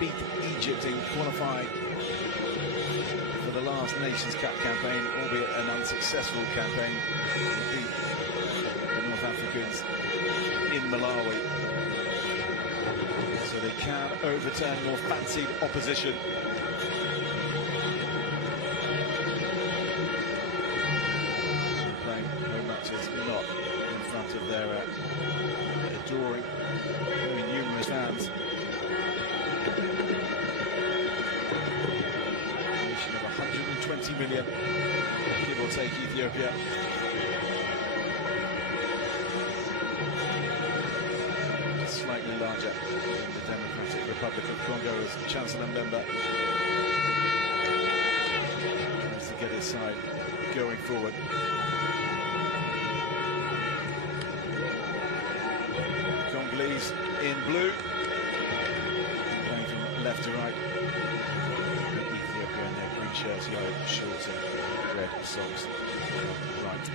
beat Egypt in qualifying for the last Nations Cup campaign, albeit an unsuccessful campaign. They beat the North Africans in Malawi. So they can overturn more fancied opposition. Playing home matches not in front of their adoring, very numerous fans. A nation of 120 million, give or take, Ethiopia. Slightly larger than the Democratic Republic of Congo, as Chancellor Mbemba tries to get his side going forward. Congolese in blue, playing from left to right. Ethiopia in their green shirts, yellow shorts and red socks, from right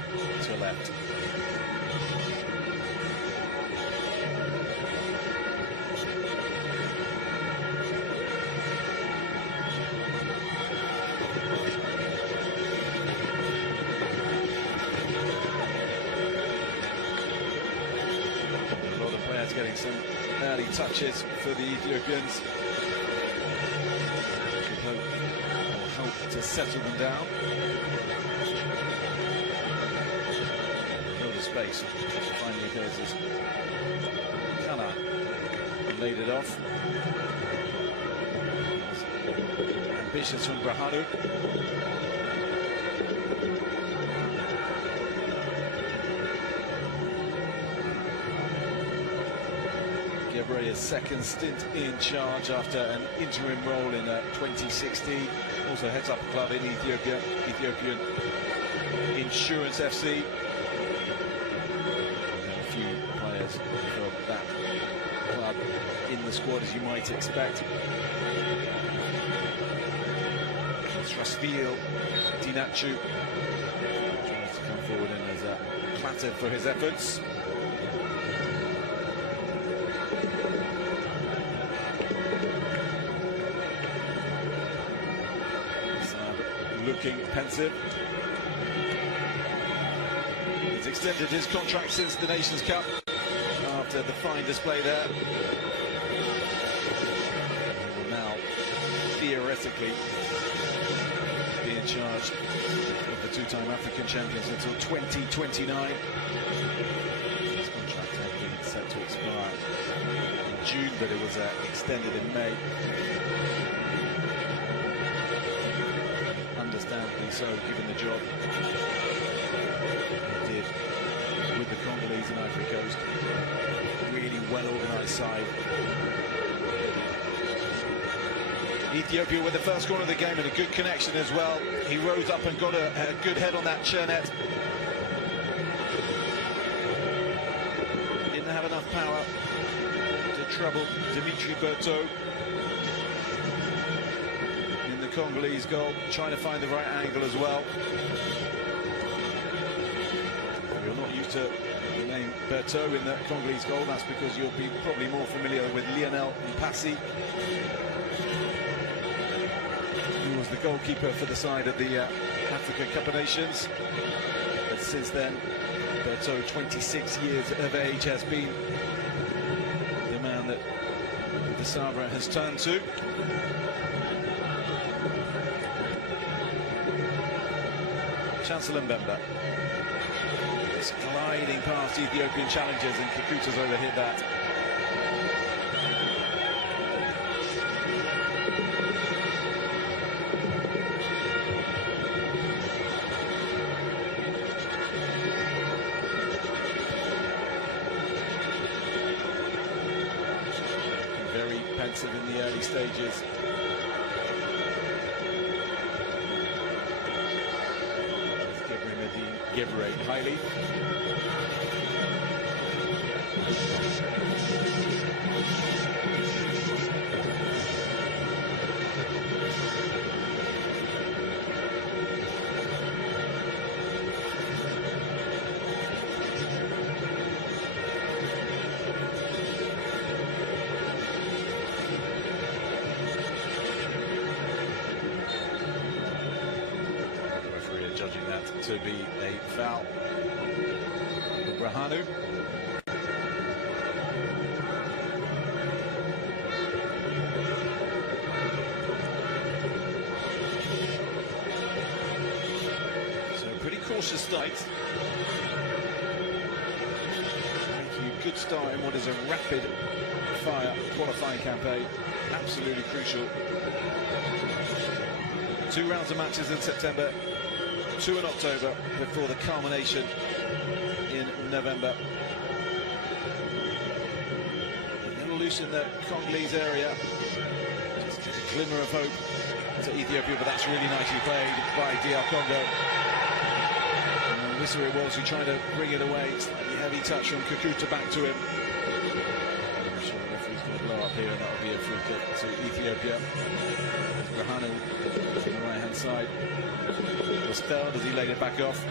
to left. Getting some early touches for the Ethiopians, which will help to settle them down. A lot of space finally occurs as Kana laid it off. Ambitious from Brahanu. His second stint in charge after an interim role in 2016. Also heads up a club in Ethiopia, Ethiopian Insurance FC. And a few players from that club in the squad, as you might expect. Strasville, Dinachu tries to come forward and has clattered for his efforts. Looking pensive. He's extended his contract since the Nations Cup after the fine display there. He will now theoretically be in charge of the two-time African champions until 2029. His contract had been set to expire in June, but it was extended in May. Understandably so, given the job he did with the Congolese and Ivory Coast. Really well-organised side. Ethiopia with the first corner of the game and a good connection as well. He rose up and got a good head on that Chernet. Didn't have enough power to trouble Dimitri Berthaud. Congolese goal, trying to find the right angle as well. If you're not used to the name Berthaud in the Congolese goal, that's because you'll be probably more familiar with Lionel Mpassi, who was the goalkeeper for the side at the African Cup of Nations. But since then, Berthaud, 26 years of age, has been the man that the Sabra has turned to. Chancellor Mbemba is gliding past Ethiopian challengers, and Kakuta's overhit that. Very pensive in the early stages. Gebre highly. to be a foul. Brahanu. So a pretty cautious start. Making a good start in what is a rapid fire qualifying campaign. Absolutely crucial. 2 rounds of matches in September, 2 in October, before the culmination in November. A little loose in the Congolese area. Just a glimmer of hope to Ethiopia, but that's really nicely played by DR Congo. And Wissa it was who tried to bring it away. Slightly heavy touch from Kakuta back to him. I'm sure the referee's going to blow up here, and that'll be a free kick to Ethiopia. Brahanu on the right-hand side was felled as he laid it back off.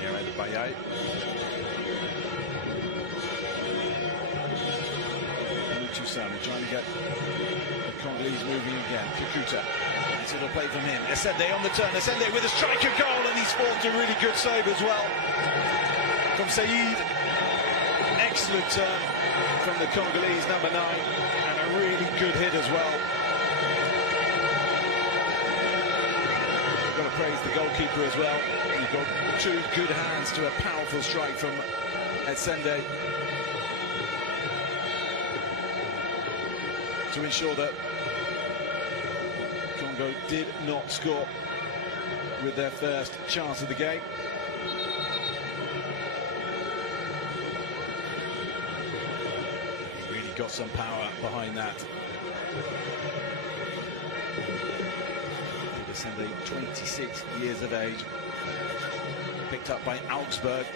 Here at the Bayai. Trying to get the Congolese moving again. Kakuta. Nice little play from him. Esende on the turn. Esende with a striker goal, and he's forced a really good save as well from Saeed. Excellent turn from the Congolese number 9, and a really good hit as well. You've got to praise the goalkeeper as well. You've got 2 good hands to a powerful strike from Esende, to ensure that Congo did not score with their first chance of the game. He really got some power behind that. Descending 26 years of age, picked up by Augsburg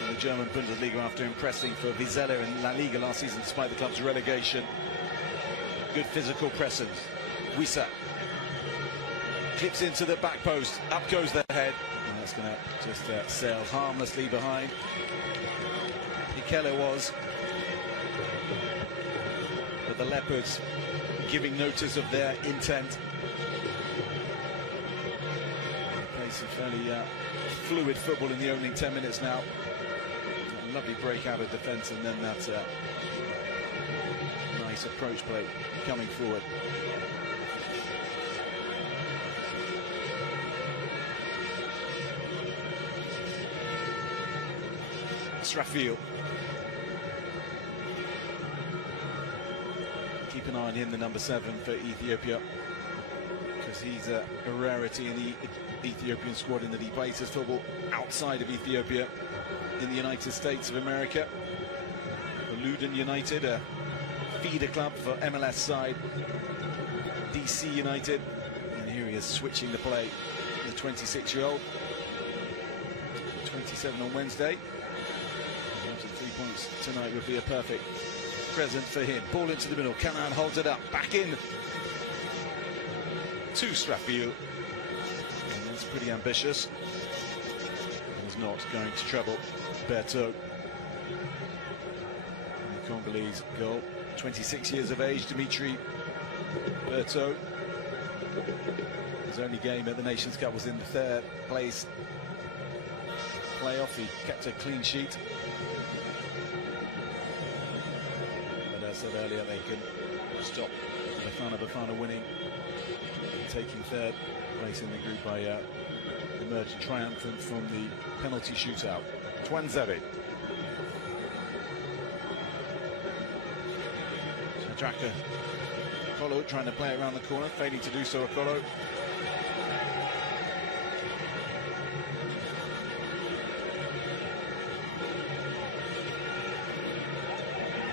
in the German Bundesliga after impressing for Vizela in La Liga last season despite the club's relegation. Good physical presence. Wissa clips into the back post. Up goes the head. And that's going to just sail harmlessly behind. Ikele was. But the Leopards giving notice of their intent. They play some fairly fluid football in the opening 10 minutes now. A lovely break out of defence, and then that nice approach play coming forward. Srafil. Keep an eye on him, the number 7 for Ethiopia, because he's a rarity in the Ethiopian squad in that he plays his football outside of Ethiopia in the United States of America. Luden United, a feeder club for MLS side DC United, and here he is switching the play, the 26-year-old. 27 on Wednesday. 3 points tonight would be a perfect present for him. Ball into the middle, Canan holds it up, back in to Srafil, and that's pretty ambitious. He's not going to trouble Berto. The Congolese goal. 26 years of age, Dimitri Berto. His only game at the Nations Cup was in the 3rd place playoff. He kept a clean sheet. But as I said earlier, they can stop Bafana winning, taking 3rd place in the group by emerging triumphant from the penalty shootout. Twanzebe. Shadraka Okolo trying to play it around the corner, failing to do so. Okolo.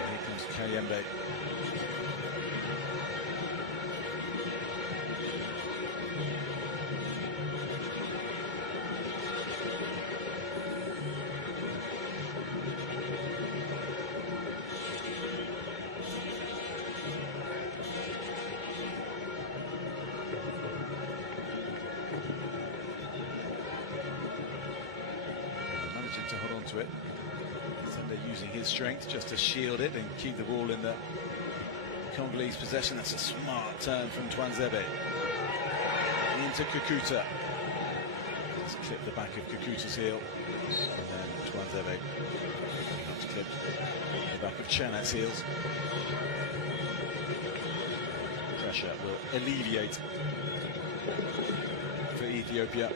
Here comes Kayembe. onto it. Sunday using his strength just to shield it and keep the ball in the Congolese possession. That's a smart turn from Twanzebe. Into Kakuta. Let's clip the back of Kakuta's heel. And then Twanzebe helps clip the back of Chanat's heels. Pressure will alleviate for Ethiopia.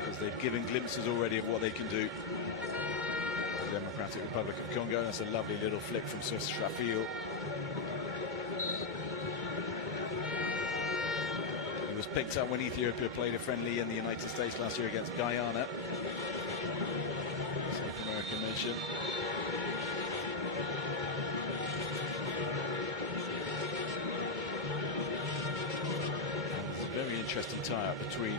Because they've given glimpses already of what they can do. The Democratic Republic of Congo. That's a lovely little flick from Swiss Rafil. He was picked up when Ethiopia played a friendly in the United States last year against Guyana. South American nation. There's a very interesting tie-up between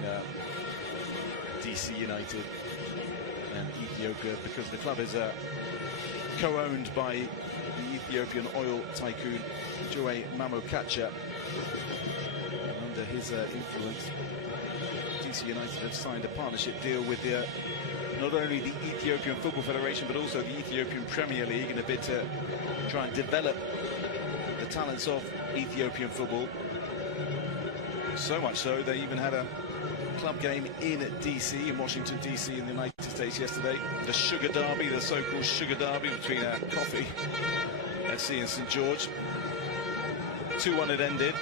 DC United and Ethiopia, because the club is co-owned by the Ethiopian oil tycoon Joe Mamokacha. Under his influence, DC United have signed a partnership deal with not only the Ethiopian Football Federation but also the Ethiopian Premier League, in a bid to try and develop the talents of Ethiopian football. So much so they even had a club game in DC, in Washington DC in the United States yesterday. The Sugar Derby, the so-called Sugar Derby between Coffee FC and St George. 2-1 it ended.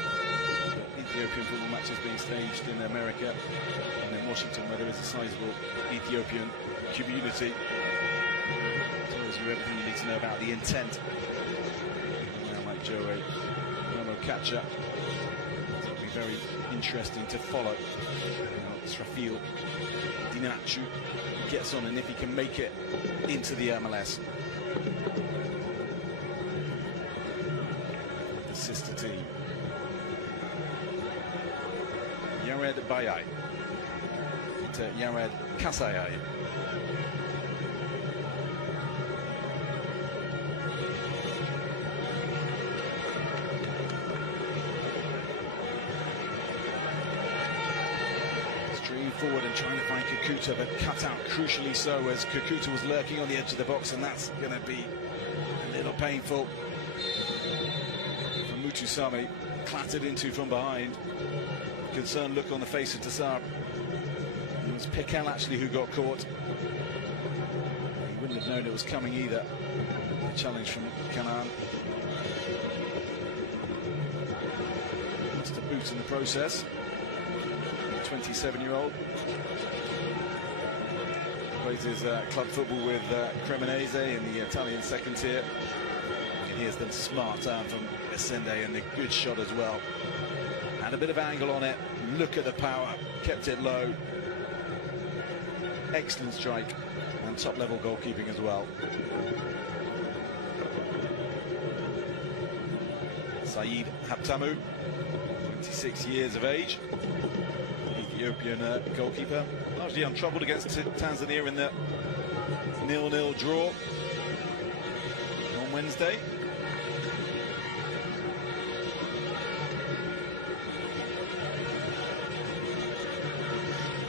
Ethiopian football matches being staged in America and in Washington, where there is a sizable Ethiopian community. Tells you everything you need to know about the intent. Now, like Joe Mamokacha, it'll be very interesting to follow. Rafil Dinachu gets on, and if he can make it into the MLS. The sister team. Yared Bayay to Yared Kasayay. Forward and trying to find Kakuta, but cut out crucially so, as Kakuta was lurking on the edge of the box, and that's going to be a little painful for Mutusami. Clattered into from behind. Concerned look on the face of Tassar. It was Piquel actually who got caught. He wouldn't have known it was coming either. The challenge from Canaan. Lost a boot in the process. 27-year-old. Plays his club football with Cremonese in the Italian second tier. And here's the smart arm from Essende, and a good shot as well. Had a bit of angle on it. Look at the power. Kept it low. Excellent strike and top-level goalkeeping as well. Saeed Habtamu, 26 years of age. Ethiopian goalkeeper, largely untroubled against Tanzania in the 0-0 draw on Wednesday.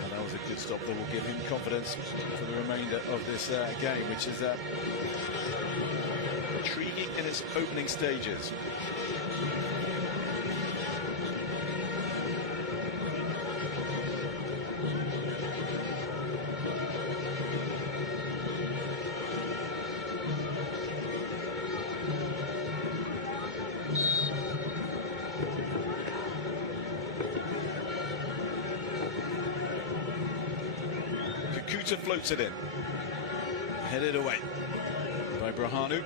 And that was a good stop that will give him confidence for the remainder of this game, which is intriguing in its opening stages. Kakuta floats it in. Headed away by Brahanu.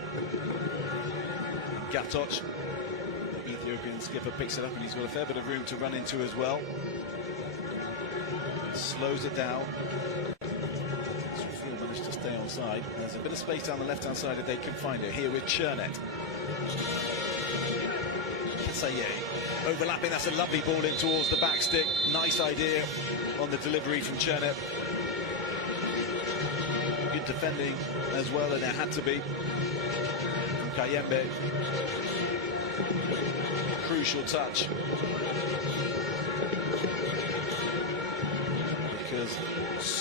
Gatot, the Ethiopian skipper, picks it up, and he's got a fair bit of room to run into as well. Slows it down. Rafil managed to stay on side. There's a bit of space down the left-hand side if they can find it. Here with Chernet. Kasaye overlapping. That's a lovely ball in towards the back stick. Nice idea on the delivery from Chernet. Good defending as well, and it had to be from Kayembe. Crucial touch.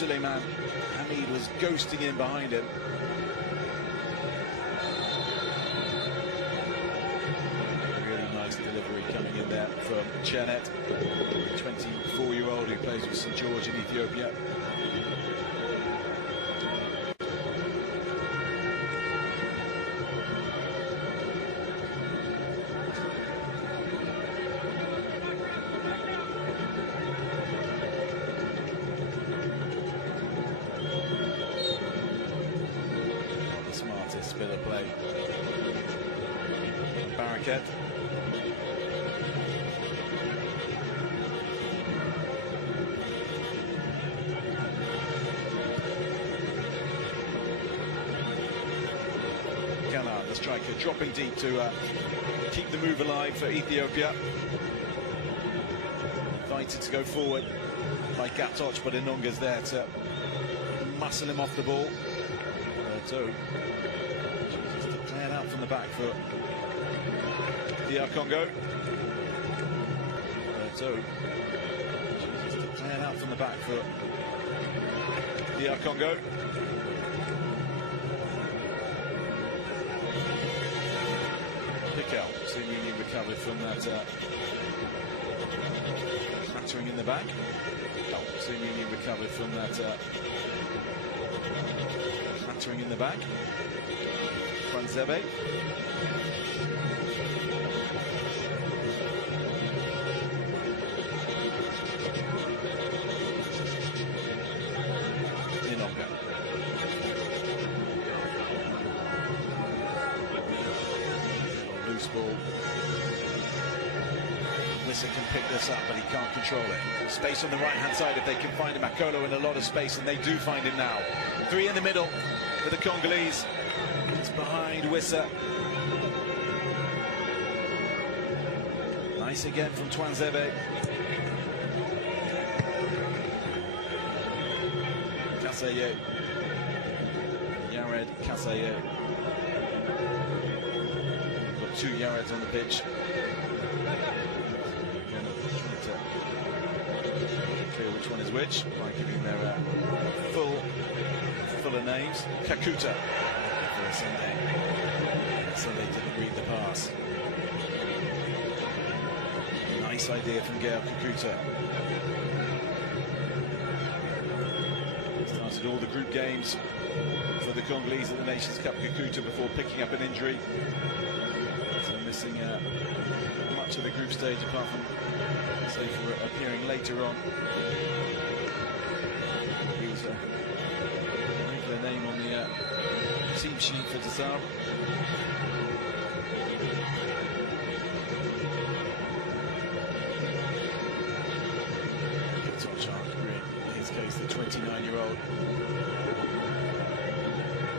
Suleiman. Hamid was ghosting in behind him. Really nice delivery coming in there from Chenet, 24-year-old who plays with St George in Ethiopia. Smartest bit of play. Barricade. Kanan, the striker, dropping deep to keep the move alive for Ethiopia. Invited to go forward by Gatoch, but Inonga's there to muscle him off the ball. So, just to play it out from the back for DR Congo. So, just to play it out from the back for DR Congo. Piquel seemingly recovered from that clattering in the back. Seemingly recovered from that clattering in the back. Kwanzebe. Inonga. Loose ball. Wissa can pick this up, but he can't control it. Space on the right-hand side if they can find him. Akolo in a lot of space, and they do find him now. Three in the middle for the Congolese. It's behind Wissa. Nice again from Twanzebe. Kassaye. Yared Kassaye. Got two Yareds on the pitch. Again, trying to clear which one is which by giving their fuller names. Kakuta. Sunday didn't read the pass. Nice idea from Gael Kakuta. Started all the group games for the Congolese at the Nations Cup. Kakuta before picking up an injury. So missing much of the group stage apart from, say, for appearing later on. He was a regular name on the team sheet for Dessau. In his case, the 29-year-old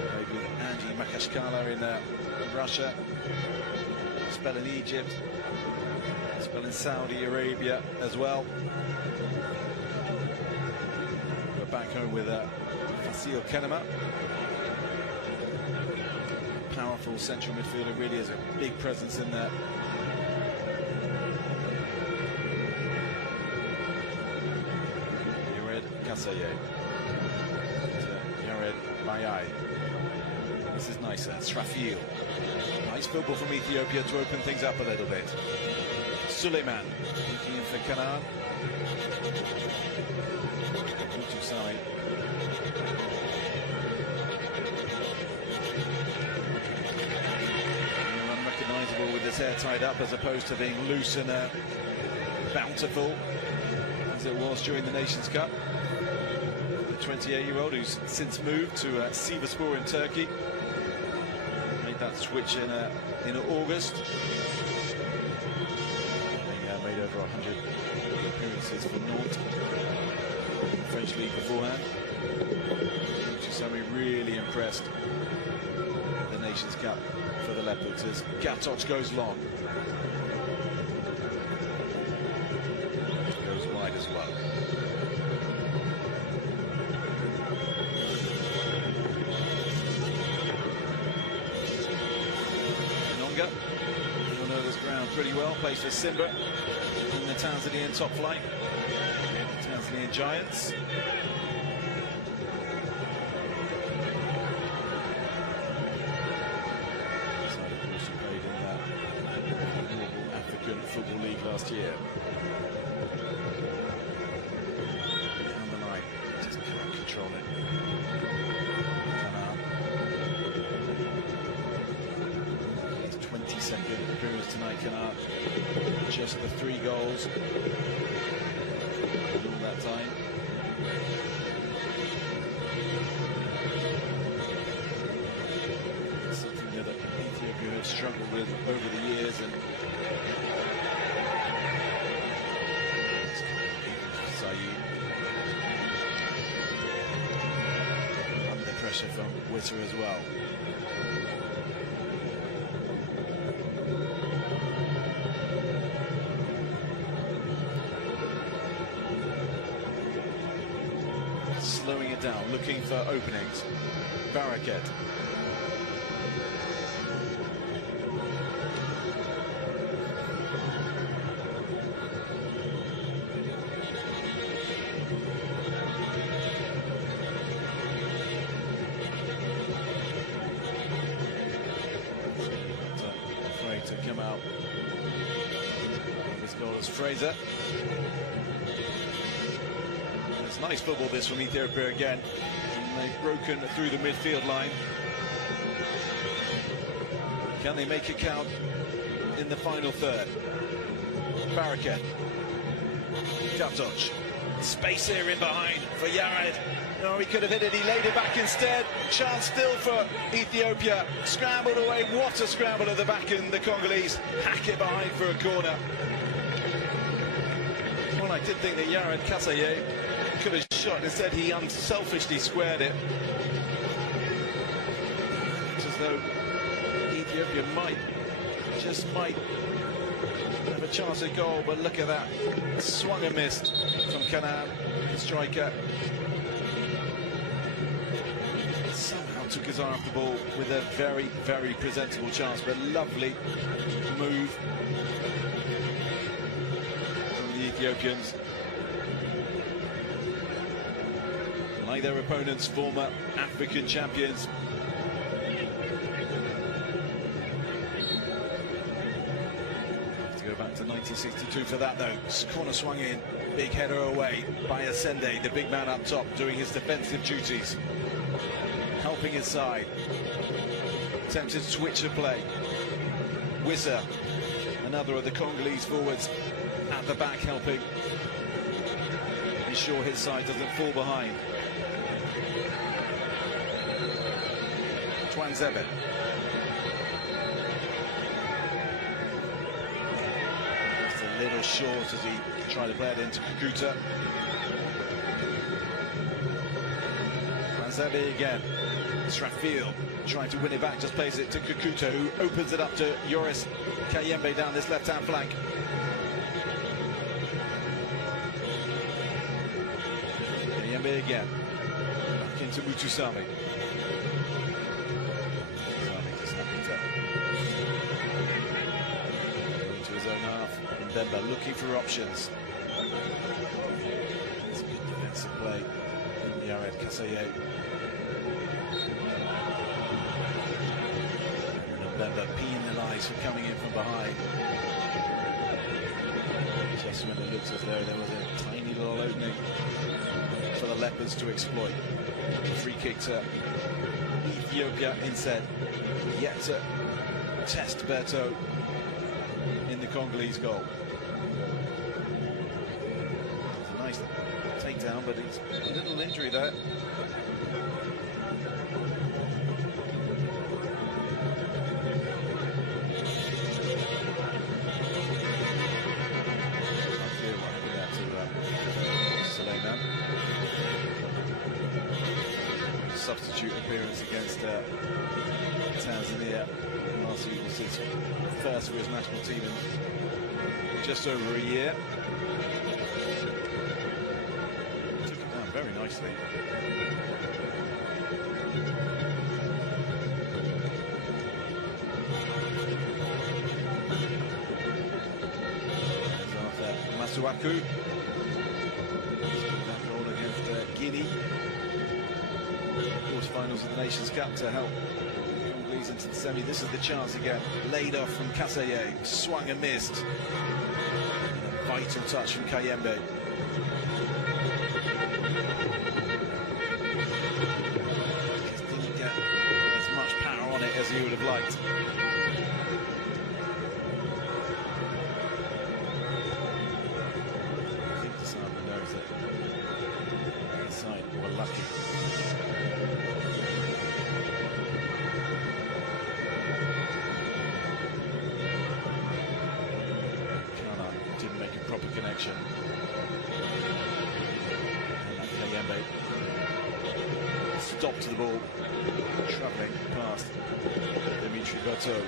played with Andy Makashkala in Russia, spell in Egypt, spell in Saudi Arabia as well. We're back home with Fasil Kenema. Powerful central midfielder, really is a big presence in there. Yared Kassaye. Yared Bayai. This is nicer. Srafil. Nice football from Ethiopia to open things up a little bit. Suleiman looking in for Kanan. Side. Unrecognisable with his hair tied up as opposed to being loose and bountiful as it was during the Nations Cup. The 28-year-old who's since moved to Sivasspor in Turkey. Made that switch in August. Having made over 100 appearances for Nantes in the French league beforehand. Somebody really impressed the Nations Cup for the Leopards as Gatoch goes long. Goes wide as well. Inonga, you'll know this ground pretty well, plays for Simba in the Tanzanian top flight. Tanzanian Giants. last year. Down the line, just can't control it. His 22nd appearance tonight, Canard. Just the 3 goals in all that time. Something that Ethiopia have struggled with over the years, and under pressure from Witter as well. Slowing it down, looking for openings. Baraket. Afraid to come out. This goal is Fraser. It's nice football this from Ethiopia again. And they've broken through the midfield line. Can they make it count in the final third? Baraket. Gavdoc. Space here in behind for Yared. No, he could have hit it. He laid it back instead. Chance still for Ethiopia. Scrambled away. What a scramble at the back, and the Congolese hack it behind for a corner. Well, I did think that Yared Kasaye could have shot. Instead, he unselfishly squared it. It's as though Ethiopia just might have a chance at goal, but look at that. Swung and missed from Canaan, the striker. Somehow took his eye off the ball with a very, very presentable chance, but lovely move from the Ethiopians. Like their opponents, former African champions. Have to go back to 1962 for that though. Corner swung in, big header away by Asende, the big man up top, doing his defensive duties, helping his side. Attempted switch of play. Wissa, another of the Congolese forwards, at the back helping ensure his side doesn't fall behind. Twanzebe. Just a little short as he tried to play it into Kakuta. Twanzebe again. Srafil trying to win it back, just plays it to Kakuta, who opens it up to Yoris Kayembe down this left-hand flank. Kayembe again. Back into Mutusami. Into his own half. Mbemba looking for options. It's a good defensive play from Yared Kasaye. Mbemba penalised for coming in from behind. Just when it looks as though there was a tiny little opening for the Leopards to exploit. Free kick to Ethiopia instead. Yet to test Berto in the Congolese goal. It's a nice takedown, but it's a little injury there. Substitute appearance against Tanzania. Last season was his first for his national team in just over a year. Took it down very nicely. After Masuaku, that goal against Guinea. Quarterfinals of the Nations Cup to help Congolese into the semi. This is the chance again. Laid off from Kasaye, swung and missed. Vital touch from Kayembe. Just didn't get as much power on it as he would have liked. I think Desabre knows that his side were lucky. Didn't make a proper connection. And that Kayembe stopped the ball, travelling past Dimitri Berthaud.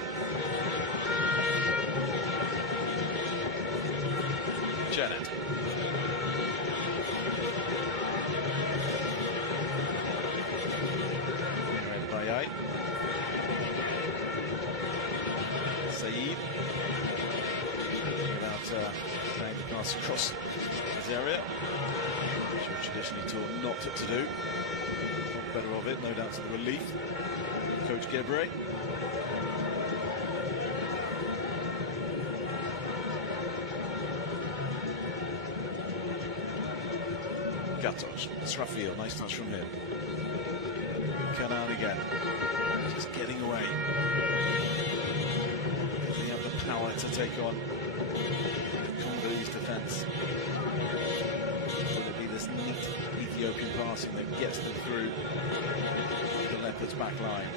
Janet. Bayay. Saeed. Playing the pass across his area, which we're traditionally told not to do. Thought better of it, no doubt, to the relief of Coach Gebre. Gatos, Srafil, nice touch from him. Kanan again, just getting away. They have the power to take on Congolese defence. Will it be this neat Ethiopian passing that gets them through the Leopards' back line?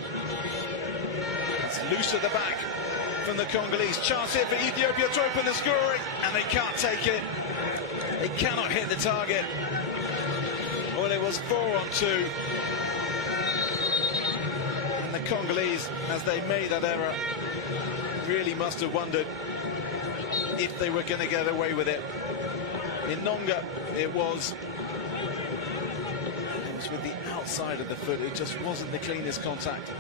It's loose at the back from the Congolese. Chance here for Ethiopia to open the scoring, and they can't take it. They cannot hit the target. Well, it was 4-on-2. And the Congolese, as they made that error, really must have wondered if they were going to get away with it. In Nonga, it was with the outside of the foot. It just wasn't the cleanest contact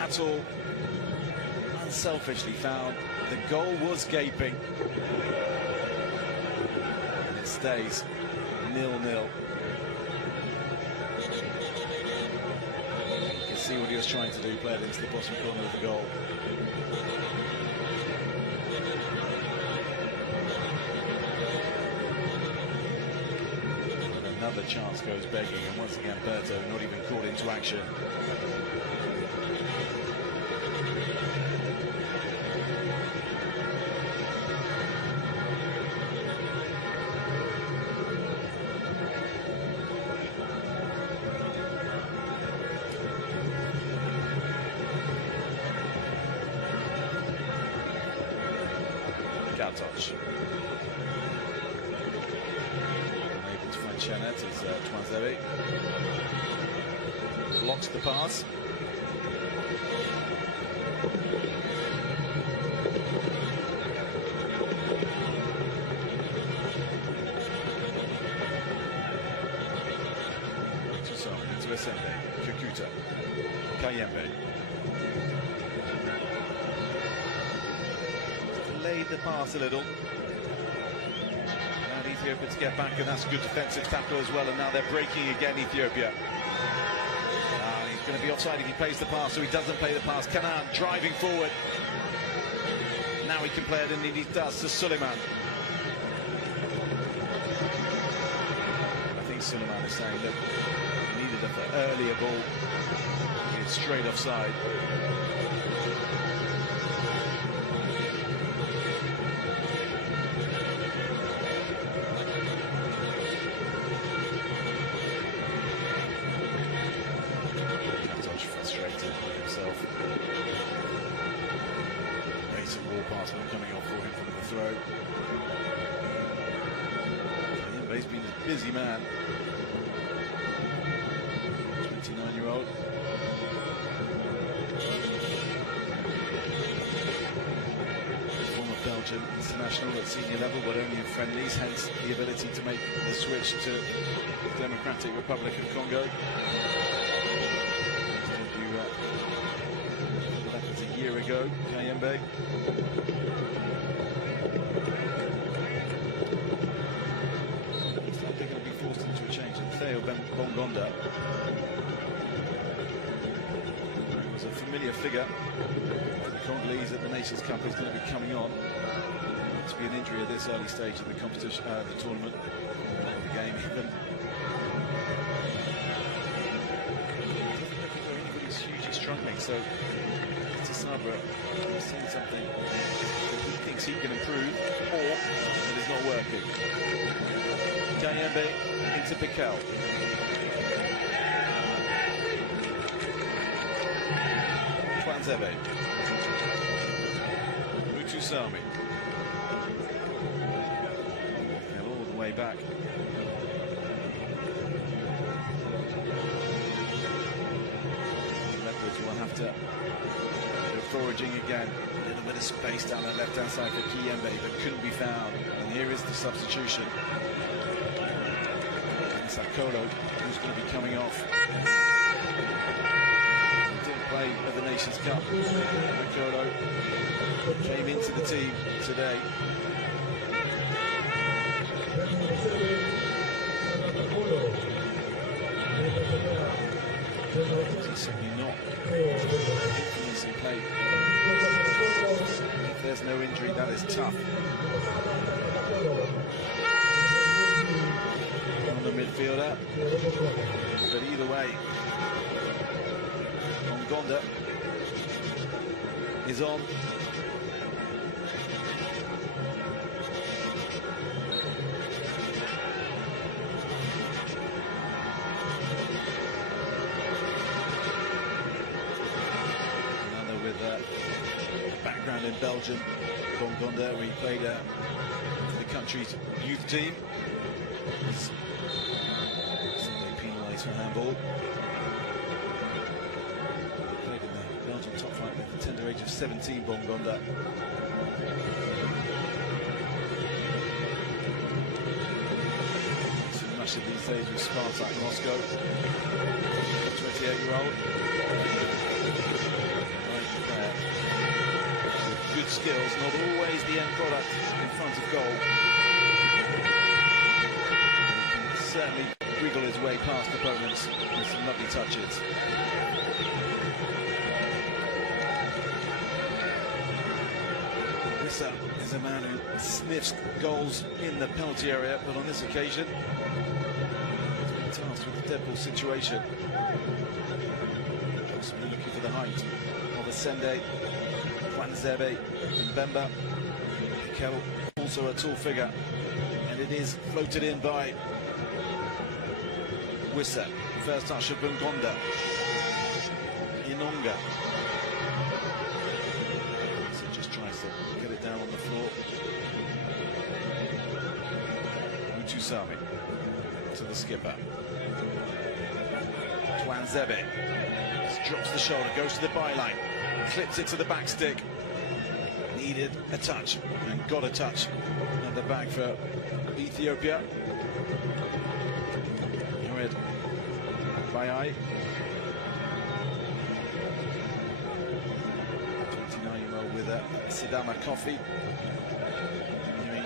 at all. Unselfishly found. The goal was gaping. And it stays 0-0. You can see what he was trying to do, play it into the bottom corner of the goal. Another chance goes begging, and once again Berthaud not even called into action. Gatos. Chenet is Twanzebe. Blocks the pass. Into Esembe. Kakuta. Kayembe. Delayed the pass a little. Ethiopia to get back, and that's a good defensive tackle as well, and now they're breaking again, Ethiopia. He's going to be offside if he plays the pass, so he doesn't play the pass. Kanan driving forward. Now he can play it, and he does to Suleiman. I think Suleiman is saying that he needed an earlier ball. It's straight offside. Coming off for him from the throw. He's been a busy man. 29-year-old. Former Belgian international at senior level, but only in friendlies, hence the ability to make the switch to the Democratic Republic of Congo. That was a year ago, Kayembe. They're going to be forced into a change. And Theo Bongonda was a familiar figure. The Congolese at the Nations Cup is going to be coming on. to be an injury at this early stage of the competition, the tournament, the game even. Doesn't look as though anybody's hugely struggling, so it's a Sabra seeing something that he thinks he can improve, or that is not working. Kayembe into Pikel. Twanzebe. Mutusami. They're all the way back. Leopards will have to go foraging again. A little bit of space down the left-hand side for Kayembe, but couldn't be found. And here is the substitution. Sakolo, who's going to be coming off. He didn't play at the Nations Cup. Sakolo came into the team today. He's certainly not easy play. If there's no injury, that is tough. The midfielder, but either way, Gonda is on. Another with a background in Belgium, Gonda, where he played for the country's youth team. For handball. He played in the Belgian top flight at the tender age of 17, Bongonda. So much of these days with Spartak Moscow. 28-year-old. Right player. With good skills, not always the end product in front of goal. He can certainly wriggle his way past opponents with some lovely touches. Wissa is a man who sniffs goals in the penalty area, but on this occasion he's been tasked with the dead ball situation. Possibly looking for the height of Asende, Twanzebe and Bemba. Pikel, also a tall figure, and it is floated in by Wissa. First touch of Bongonda. Inonga. So just tries to get it down on the floor. Mutusami to the skipper. Twanzebe. Just drops the shoulder, goes to the byline, clips it to the back stick. Needed a touch and got a touch at the back for Ethiopia. By eye. 29-year-old with Sidama Kofi. Nearing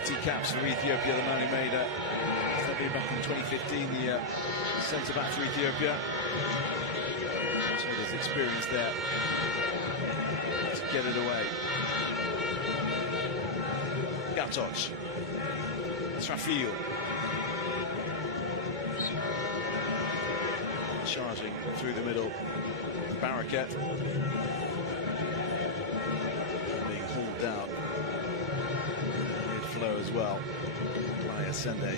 40 caps for Ethiopia, the man who made debut back in 2015, the centre-back for Ethiopia. So there's experience there to get it away. Gatoj. Trafil. Charging through the middle, Baraket being hauled down mid-flow as well by Asende.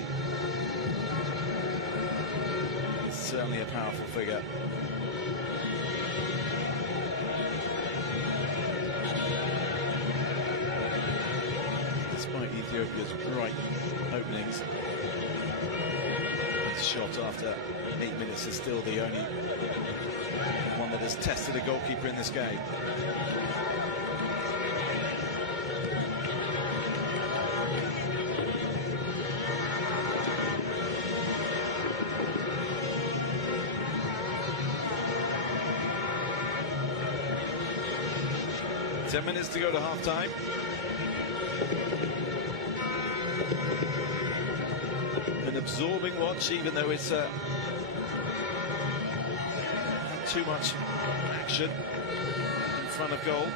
He's certainly a powerful figure. Despite Ethiopia's bright openings, his shot after 8 minutes is still the only one that has tested a goalkeeper in this game. Ten minutes to go to half-time. An absorbing watch, even though it's too much action in front of goal.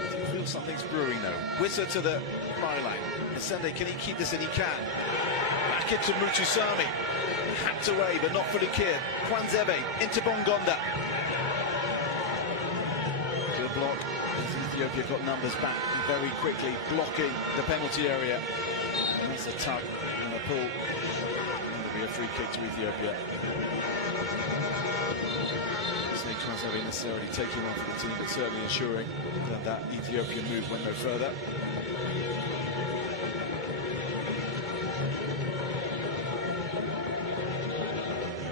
It feels Something's brewing though. Wissa to the byline. Ascende, can he keep this in? He can. Back into Mutusami. Hacked away, but not fully cleared. Kwanzebe into Bongonda. Good block. Ethiopia got numbers back very quickly, blocking the penalty area. And that's a tug and a pull. And it'll be a free kick to Ethiopia. Kwanzebe necessarily taking one for the team, but certainly ensuring that that Ethiopian move went no further.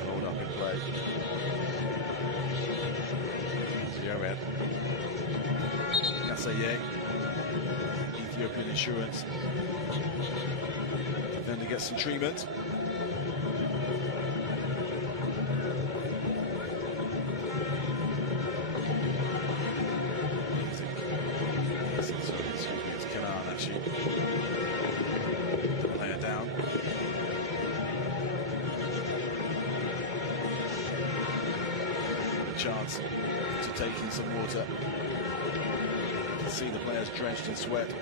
Hold up in play. Yored. Kasaye. Ethiopian insurance. Defender gets some treatment. Lay it down. A chance to take in some water. You can see the players drenched in sweat.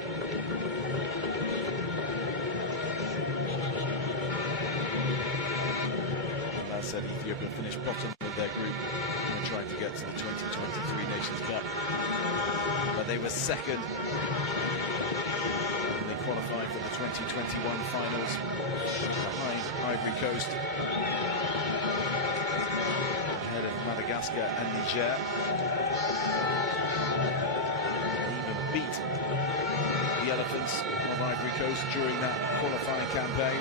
And that said, Ethiopia finished bottom of their group and trying to get to the 2023 Nations Cup. But they were second. Qualified for the 2021 finals behind Ivory Coast, ahead of Madagascar and Niger. They even beat the Elephants of Ivory Coast during that qualifying campaign.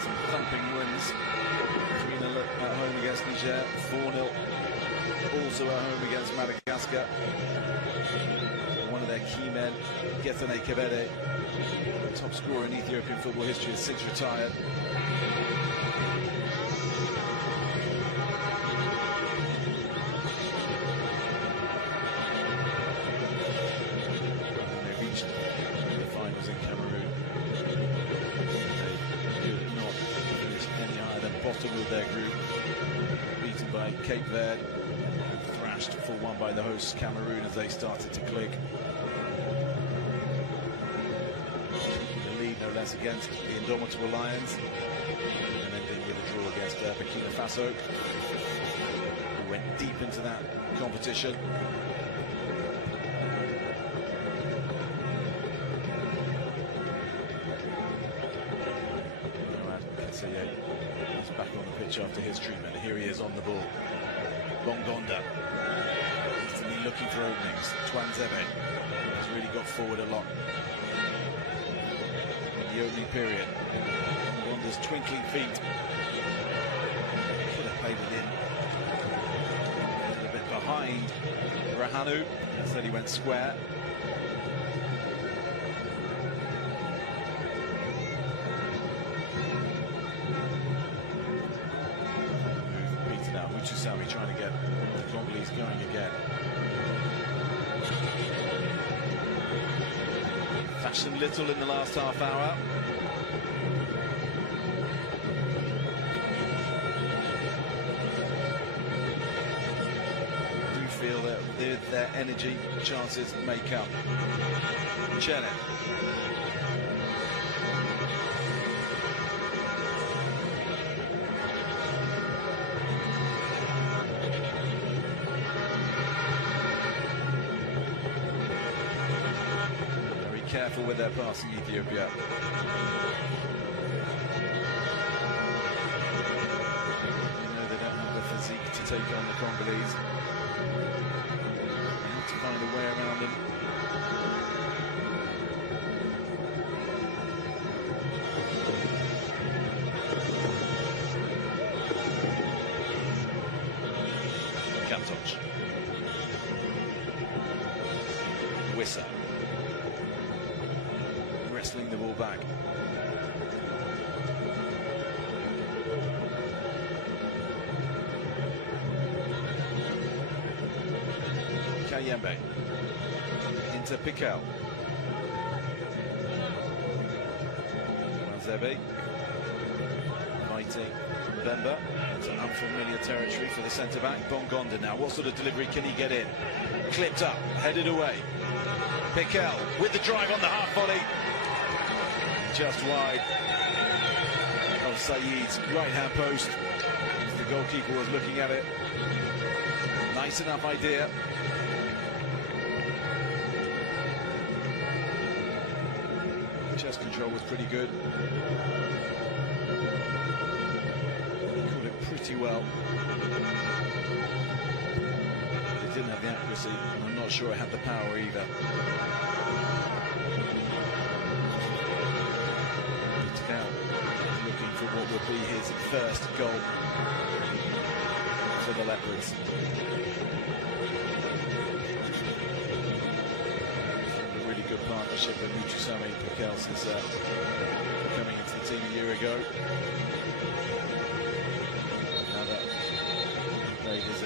Some thumping wins. 3-0 at home against Niger, 4-0 also at home against Madagascar. One of their key men, Getane Kebede, top scorer in Ethiopian football history, has since retired. And they reached the finals in Cameroon. They could not finish any higher than bottom of their group, beaten by Cape Verde. Thrashed 4-1 by the hosts Cameroon as they started to click. The lead no less against the indomitable Lions, and ending with a draw against Burkina Faso, who went deep into that competition. He's back on the pitch after his treatment. Here he is on the ball. Bongonda. Instantly looking for openings. Kwanzebe has really got forward a lot in the opening period. Bongonda's twinkling feet. Could have played it in. A little bit behind Rahanu. Instead he went square. Mutusami trying to get the Congolese going again. Fashioned little in the last half hour. Do feel that with their energy, chances may come. Chene. Careful with their passing, Ethiopia. You know they don't have the physique to take on the Congolese. They have to find a way around them. Kaptoch. Wissa. Wrestling the ball back. Kayembe into Pikel. Kwanzebe fighting Penalty from Bemba. It's an unfamiliar territory for the centre-back. Bongonda now. What sort of delivery can he get in? Clipped up, headed away. Piquel with the drive on the half volley. Just wide of Saeed's right-hand post. As the goalkeeper was looking at it. Nice enough idea. Chest control was pretty good. He caught it pretty well. But it didn't have the accuracy. I'm not sure it had the power either. Now looking for what would be his first goal for the Leopards. A really good partnership with Mutusami and Piquel since coming into the team a year ago. Now that he played his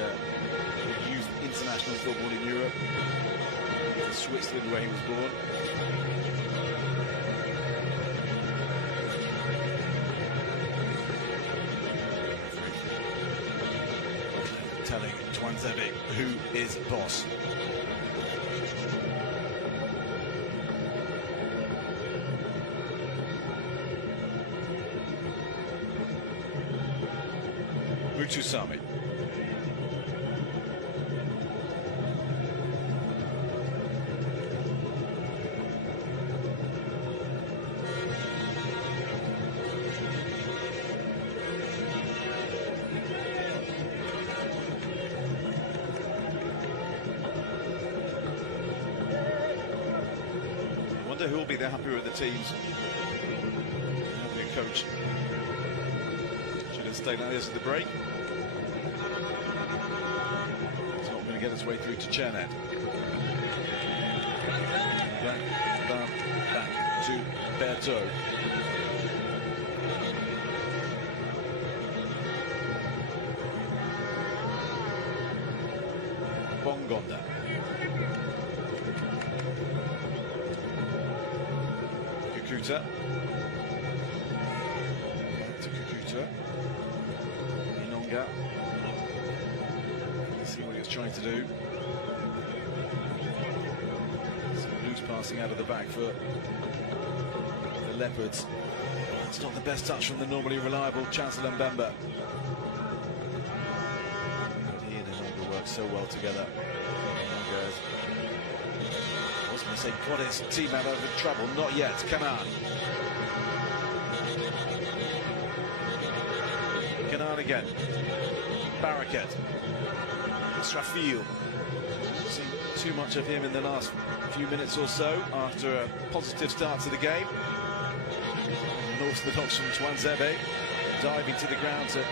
youth international football in Europe, in Switzerland where he was born. Telling Twanzebe who is boss. Mutusami. I wonder who will be the happier of the teams. Having a coach. Should it stay like this at the break? It's not going to get its way through to Chernet. Back to Berto. Bongonda. Kukuta. Back to Kukuta. Inonga. See what he was trying to do. Some loose passing out of the back foot. The Leopards. It's not the best touch from the normally reliable Chancellor Mbemba. But he and Inonga work so well together. Inonga has, I was going to say, got his team out of trouble. Not yet. Kanan. Kanan again. Barakat. Strafil. Seen too much of him in the last few minutes or so after a positive start to the game. An orthodox from Twanzebe diving to the ground to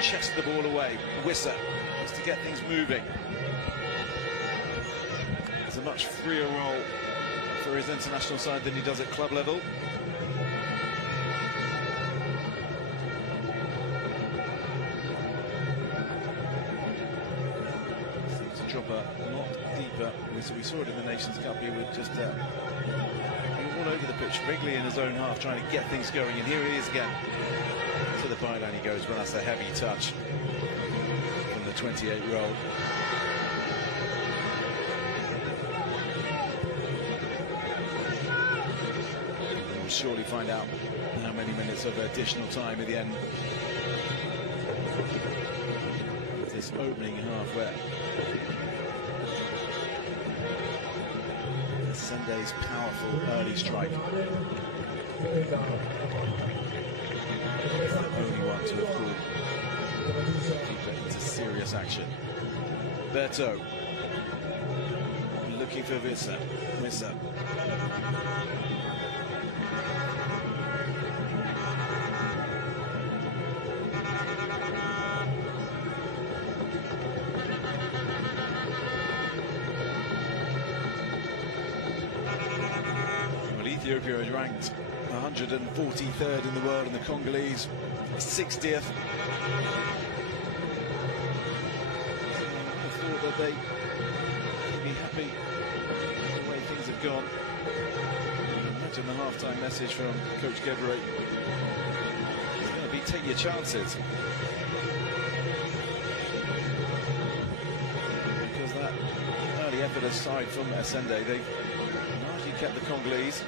chest the ball away. Wissa wants to get things moving. It's a much freer role for his international side than he does at club level. Drop a lot deeper. We saw it in the Nations Cup. He would just be all over the pitch, regularly in his own half, trying to get things going. And here he is again. To the byline he goes, but that's a heavy touch from the 28-year-old. We'll surely find out how many minutes of additional time at the end of this opening half, where Sunday's powerful early strike. The only one to have called keeper into serious action. Berto looking for Wissa. Ethiopia is ranked 143rd in the world, and the Congolese 60th. I thought that they would be happy with the way things have gone. Imagine the half-time message from Coach Gebre. He's going to beat take your chances. Because that early effort aside from Asende, they've largely kept the Congolese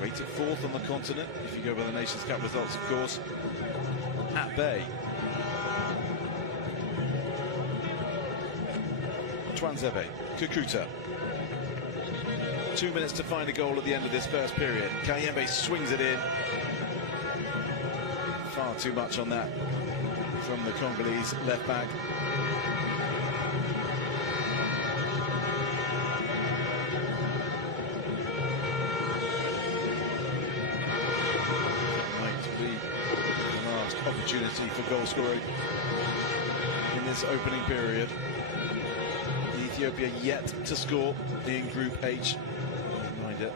rated fourth on the continent, if you go by the Nations Cup results, of course, at bay. Twanzebe, Kukuta. 2 minutes to find a goal at the end of this first period. Kayembe swings it in. Far too much on that from the Congolese left back. Might be the last opportunity for goal scoring in this opening period. Ethiopia yet to score in Group H. Reminder,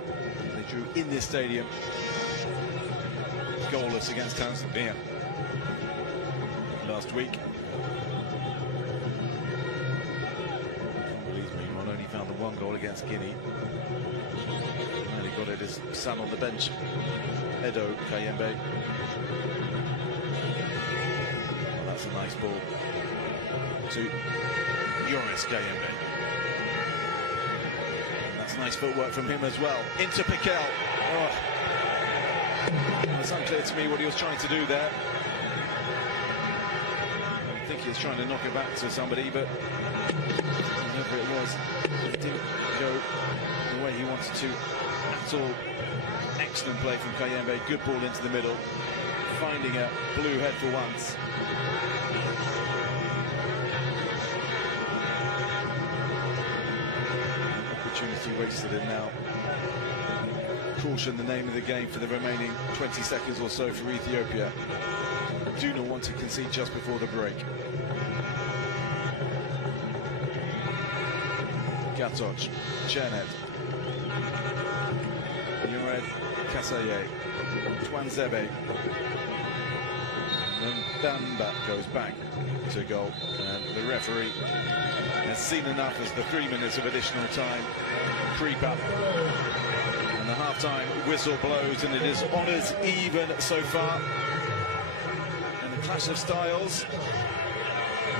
they drew in this stadium, goalless against Tanzania last week. Congolese meanwhile only found the one goal against Guinea. Only got it as sat on the bench, Edo Kayembe. Well, that's a nice ball to Joris Kayembe. That's nice footwork from him as well. Into Piquel. Oh. It's unclear to me what he was trying to do there. I think he was trying to knock it back to somebody, but whatever it was, it didn't go the way he wanted to at all. Excellent play from Kayembe. Good ball into the middle. Finding a blue head for once. Opportunity wasted in now. Caution, the name of the game for the remaining 20 seconds or so for Ethiopia. Do not want to concede just before the break. Gatoch, Chernet, Yored Kasaye, Twanzebe, and Bamba goes back to goal, and the referee has seen enough as the 3 minutes of additional time creep up. And the half-time whistle blows, and it is honours even so far. And a clash of styles,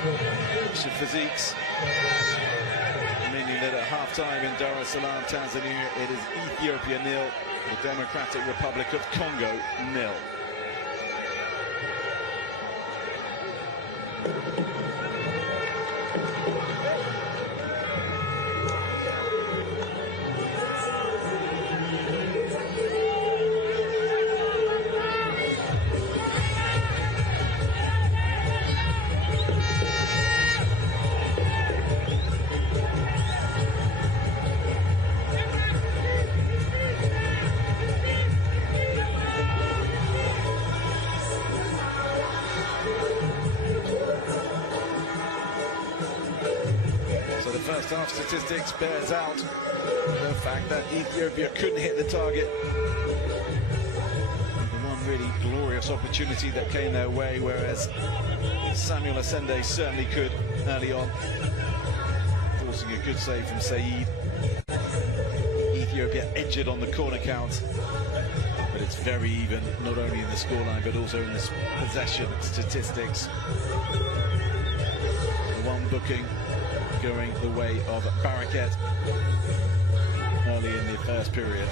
clash of physiques, meaning that at half-time in Dar es Salaam, Tanzania, it is Ethiopia 0, the Democratic Republic of Congo 0. First half statistics bears out the fact that Ethiopia couldn't hit the target. The one really glorious opportunity that came their way, whereas Samuel Asende certainly could early on, forcing a good save from Said. Ethiopia edged on the corner count, but it's very even, not only in the scoreline but also in the possession statistics. The one booking going the way of Baraket early in the first period.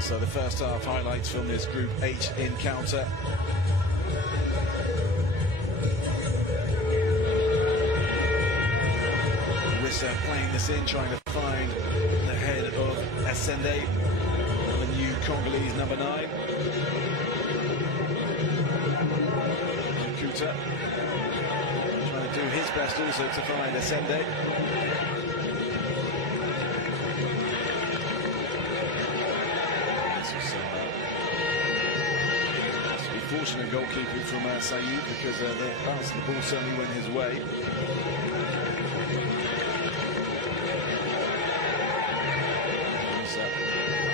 So the first half highlights from this Group H encounter. Wissa playing this in, trying to find the head of Asende, the new Congolese number 9. Kukuta trying to do his best also to find Asende. Fortunate goalkeeping from Said, because the pass of the ball certainly went his way.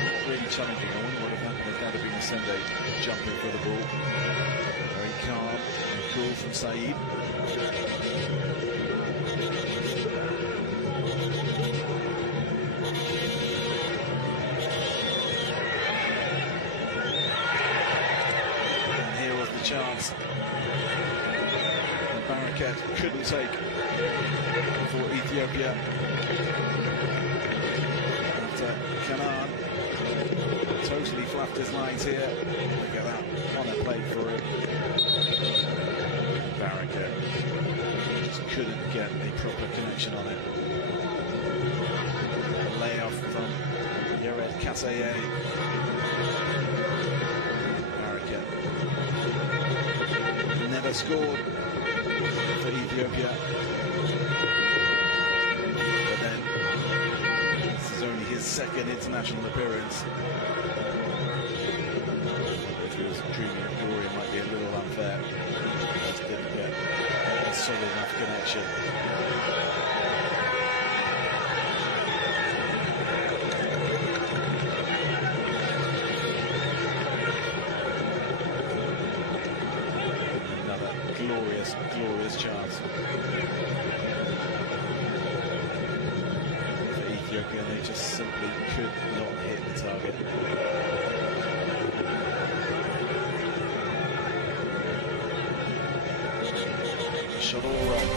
Not really challenging. I wonder what would have happened if that had been Asende jumping for the ball. Very calm and cool from Said. chance that Barakat couldn't take for Ethiopia. After Canaan totally fluffed his lines here. Look at that, on a plate for him. Barakat just couldn't get a proper connection on it. A layoff from Yared Kaseye. Barakat never scored for Ethiopia. But then, this is only his second international appearance. If he was dreaming of glory, it might be a little unfair. Just didn't get a solid enough connection. Another glorious, glorious chance for Ethiopia. They just simply could not hit the target. Shot all wrong.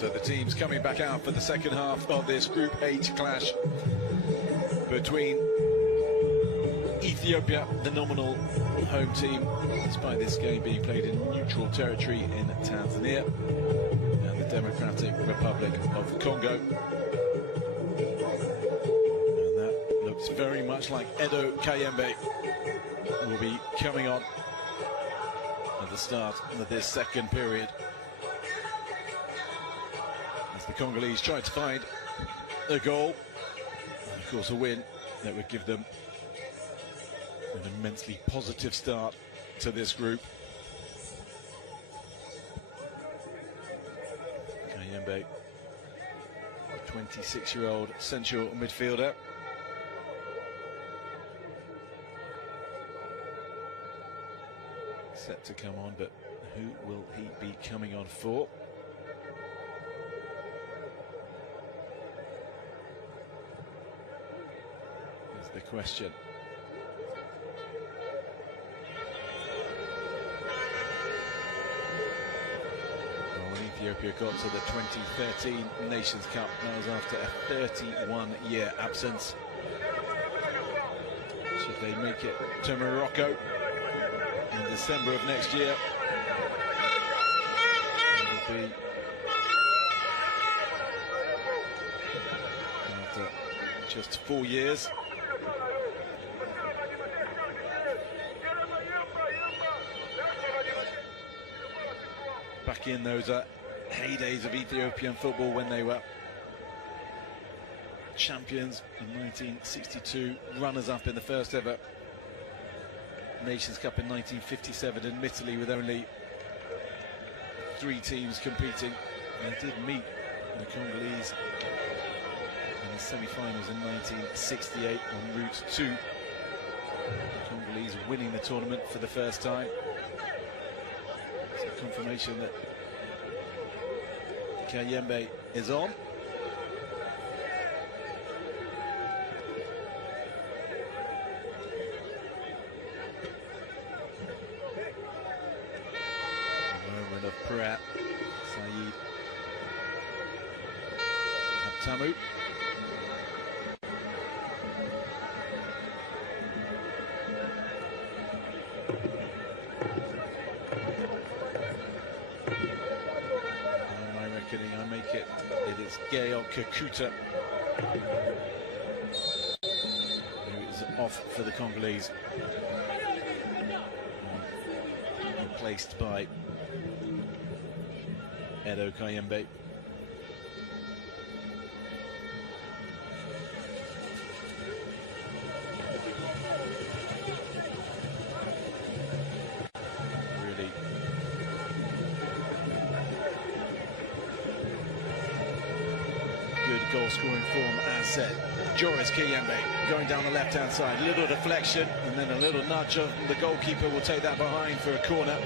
So the teams coming back out for the second half of this Group H clash between Ethiopia, the nominal home team, despite this game being played in neutral territory in Tanzania, and the Democratic Republic of Congo. And that looks very much like Edo Kayembe will be coming on at the start of this second period, as the Congolese try to find a goal, and of course a win that would give them an immensely positive start to this group. Kayembe, a 26-year-old central midfielder. Set to come on, but who will he be coming on for? Is the question. Ethiopia got to the 2013 Nations Cup. That was after a 31-year absence. Should they make it to Morocco in December of next year, it will be after just 4 years. Back in those heydays of Ethiopian football, when they were champions in 1962, runners-up in the first ever Nations Cup in 1957, admittedly with only 3 teams competing. They did meet the Congolese in the semi-finals in 1968 en route to the Congolese winning the tournament for the first time. It's a confirmation that Kayembe is on. A moment of prayer. Saeed Abtamu. I make it. It is Gael Kakuta who is off for the Congolese, replaced by Edo Kayembe. Goal-scoring form, as said. Joris Kayembe going down the left-hand side, a little deflection and then a little nudge of the goalkeeper will take that behind for a corner.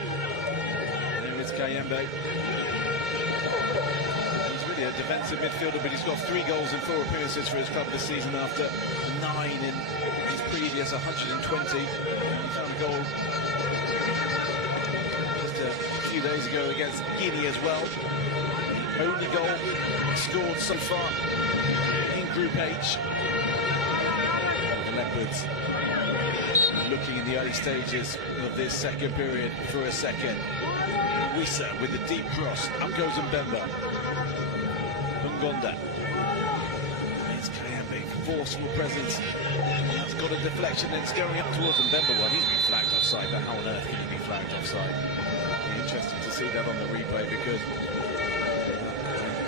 There is Kayembe. He's really a defensive midfielder, but he's got 3 goals in 4 appearances for his club this season after 9 in his previous 120. And he found a goal just a few days ago against Guinea as well. The only goal scored so far in Group H. The Leopards looking in the early stages of this second period for a second. Wissa with the deep cross. Up goes Mbemba. Ngonda. It's Kayembe, forceful presence. That's got a deflection, and it's going up towards Mbemba. Well, he's been flagged offside, but how on earth can he be flagged offside? It'll be interesting to see that on the replay, because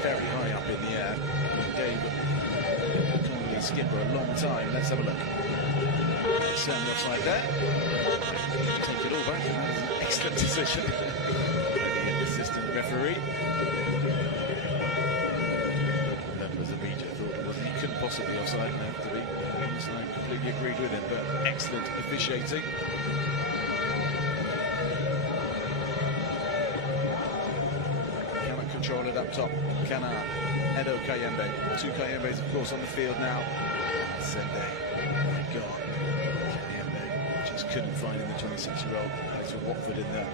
very high up in the air. Gave the Congolese skipper a long time. Let's have a look. Certainly offside there. Take it all back, and that is an excellent decision by the assistant referee. That was immediate thought, he couldn't possibly offside and have to be. So I completely agreed with him, but excellent officiating. Control it up top. Kana, Edo Kayembe. 2 Kayembes, of course, on the field now. Sende, my God. Kayembe just couldn't find him, the 26-year-old. Plays for Watford in the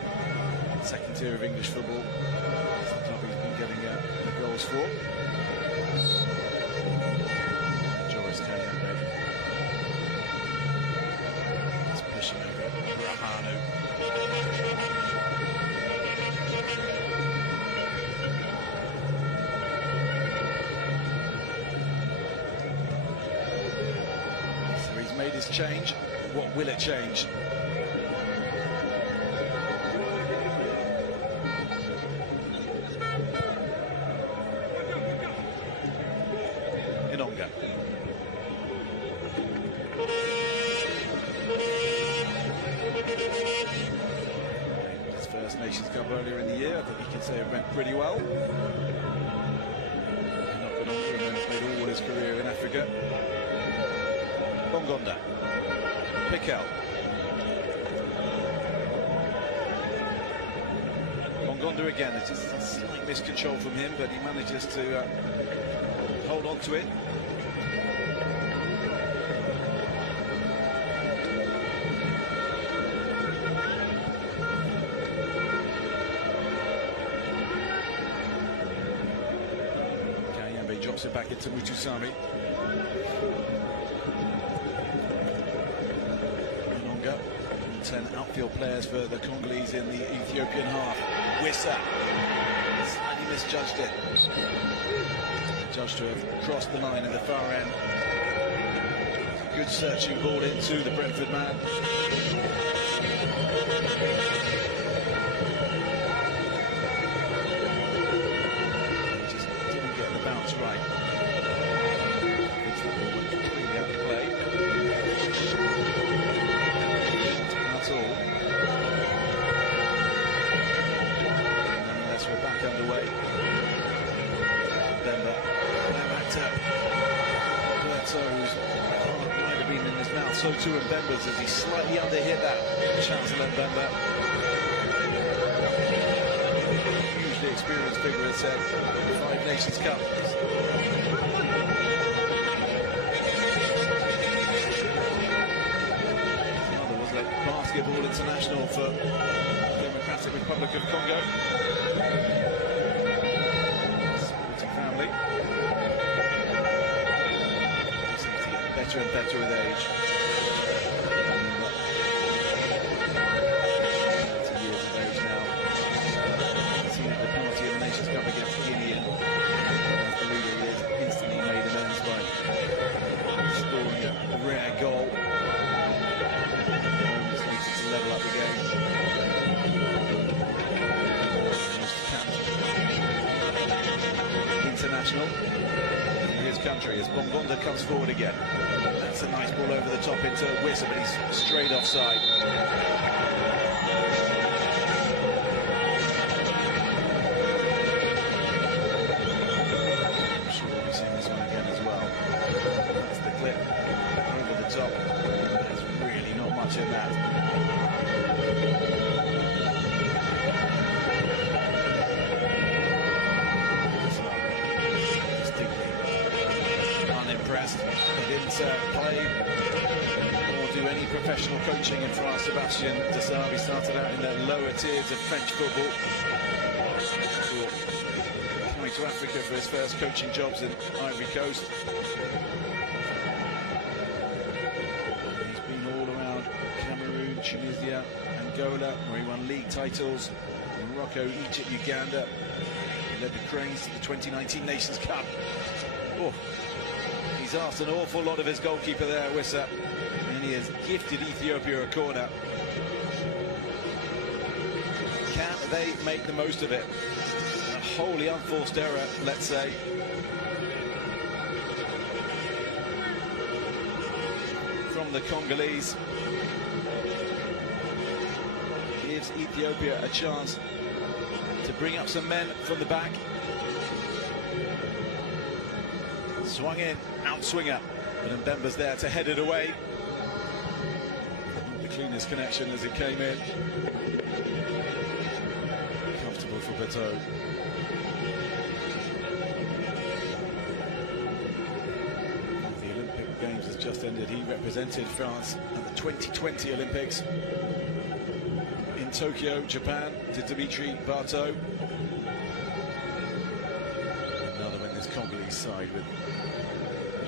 second tier of English football. It's the club he's been getting the goals for. Joris Kayembe. He's pushing over Brahanu. So he's made his change. What will it change? Inonga. His first Nations Cup earlier in the year, I think you can say it went pretty well. Inonga has made all his career in Africa. Bongonda. Pikel. Bongonda again, it's just a slight miscontrol from him, but he manages to hold on to it. Kayembe drops it back into Mutusami. Inonga, 10 outfield players for the Congolese in the Ethiopian half. Wissa slightly misjudged it. Judged to have crossed the line at the far end. Good searching ball into the Brentford man. He just didn't get the bounce right. That ball went completely out of play. That's all. Nonetheless, we're back underway. Denver. Berto's heart might have been in his mouth, so too Mbemba's as he slightly underhit that. Chancellor Mbemba. Hugely experienced figure, it's 5 Nations Cups. His mother was a basketball international for the Democratic Republic of Congo. Sporting family. Better and better with age. 30 years of age now. Seen the penalty in the Nations Cup against Guinea, and the leader is instantly made amends by scoring a rare goal. Moments needed to level up the game. International for his country as Bongonda comes forward again. That's a nice ball over the top into Wissa, but he's straight offside. I'm sure we'll be seeing this one again as well. That's the clip over the top. There's really not much in that. He didn't play or do any professional coaching in France. Sebastien Desailly started out in the lower tiers of French football. Coming to Africa for his first coaching jobs in Ivory Coast. He's been all around Cameroon, Tunisia, Angola, where he won league titles. Morocco, Egypt, Uganda. He led the Cranes to the 2019 Nations Cup. Oh. He's asked an awful lot of his goalkeeper there, Wissa, and he has gifted Ethiopia a corner. Can they make the most of it? A wholly unforced error, let's say. From the Congolese. Gives Ethiopia a chance to bring up some men from the back. Swung in, outswinger, but Mbemba's there to head it away. Not the cleanest connection as it came in. Comfortable for Berto. The Olympic Games has just ended. He represented France at the 2020 Olympics in Tokyo, Japan, to Dimitri Barto. Another in this Congolese side with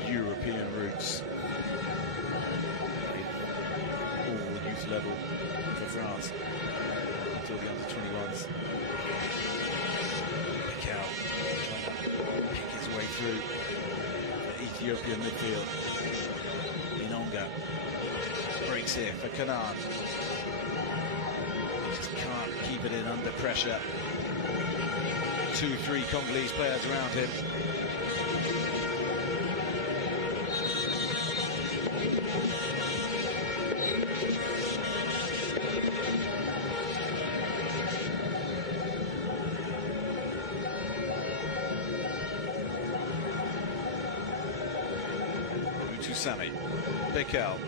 European roots. All the youth level for France until the under-21s. Mikau trying to pick his way through the Ethiopian midfield. Inonga breaks here for Kanan. Just can't keep it in under pressure. 2-3 Congolese players around him. Sami, Bekel,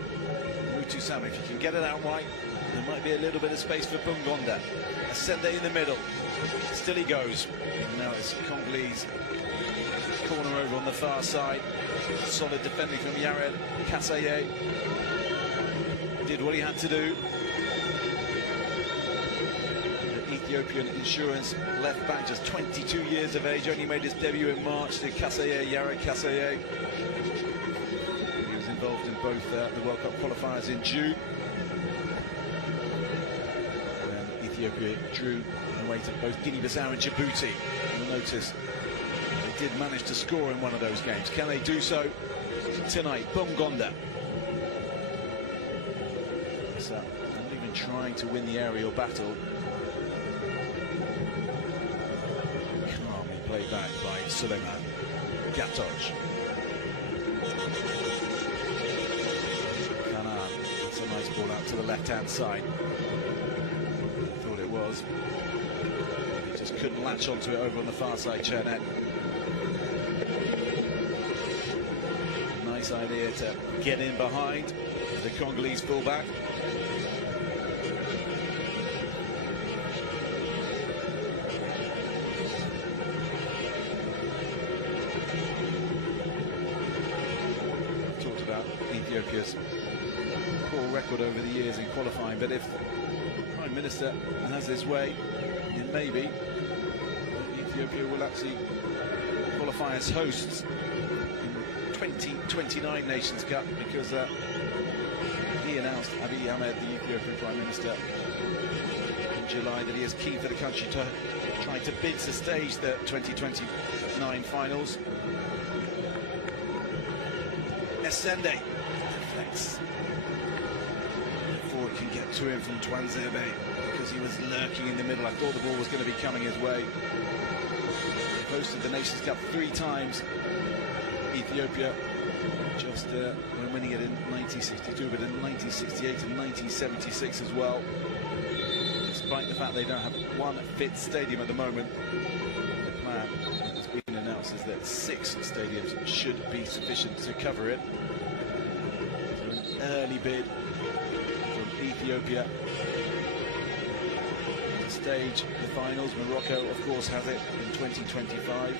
Sami, if you can get it out wide, there might be a little bit of space for Bungonda. Ascende in the middle, still he goes. And now it's Congolese corner over on the far side. Solid defending from Yared Kasaye. Did what he had to do. The Ethiopian insurance left back, just 22 years of age, only made his debut in March. The Kasaye, Yared Kasaye. Involved in both the World Cup qualifiers in June, when Ethiopia drew away to both Guinea-Bissau and Djibouti. You'll notice they did manage to score in one of those games. Can they do so tonight? Bungonda. So, not even trying to win the aerial battle. Calmly played back by Suleiman Gatoj. Nice ball out to the left-hand side. Thought it was. He just couldn't latch onto it over on the far side, Chernet. Nice idea to get in behind the Congolese fullback. Talked about Ethiopia's poor record over the years in qualifying, but if the Prime Minister has his way, then maybe Ethiopia will actually qualify as hosts in the 2029 Nations Cup, because he announced, Abiy Ahmed, the Ethiopian Prime Minister, in July, that he is keen for the country to try to bid to stage the 2029 finals. Ascende deflects. It can get to him from Twanzebe, because he was lurking in the middle. I thought the ball was going to be coming his way. He hosted the Nations Cup 3 times. Ethiopia, just when winning it in 1962, but in 1968 and 1976 as well. Despite the fact they don't have one fit stadium at the moment, the plan that has been announced is that 6 stadiums should be sufficient to cover it. So an early bid Ethiopia to stage the finals. Morocco, of course, has it in 2025.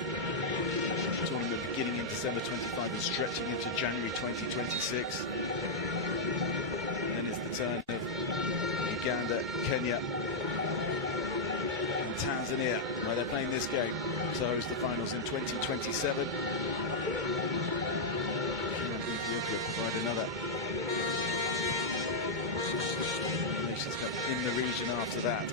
The tournament beginning in December 25 and stretching into January 2026. Then it's the turn of Uganda, Kenya and Tanzania, where they're playing this game to host the finals in 2027. Can Ethiopia provide another Nations Cup in the region after that?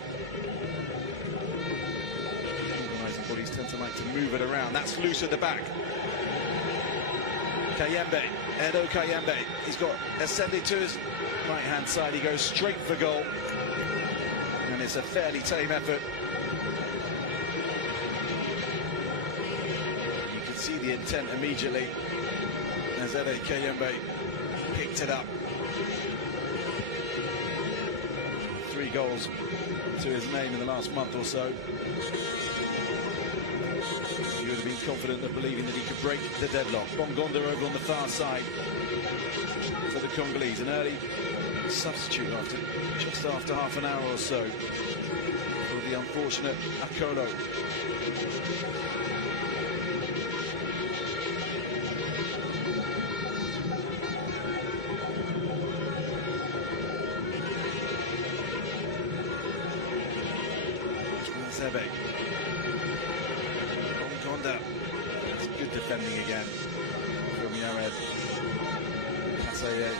Organising bodies tend to like to move it around. That's loose at the back. Kayembe, Edo Kayembe, he's got ascended to his right-hand side. He goes straight for goal, and it's a fairly tame effort. You can see the intent immediately as Edo Kayembe picked it up. 3 goals to his name in the last month or so. He would have been confident of believing that he could break the deadlock. Bungonda over on the far side for the Congolese. An early substitute after just after half an hour or so for the unfortunate Akolo. Sebe. Bongonda. That's good defending again from Yoed. Kaseye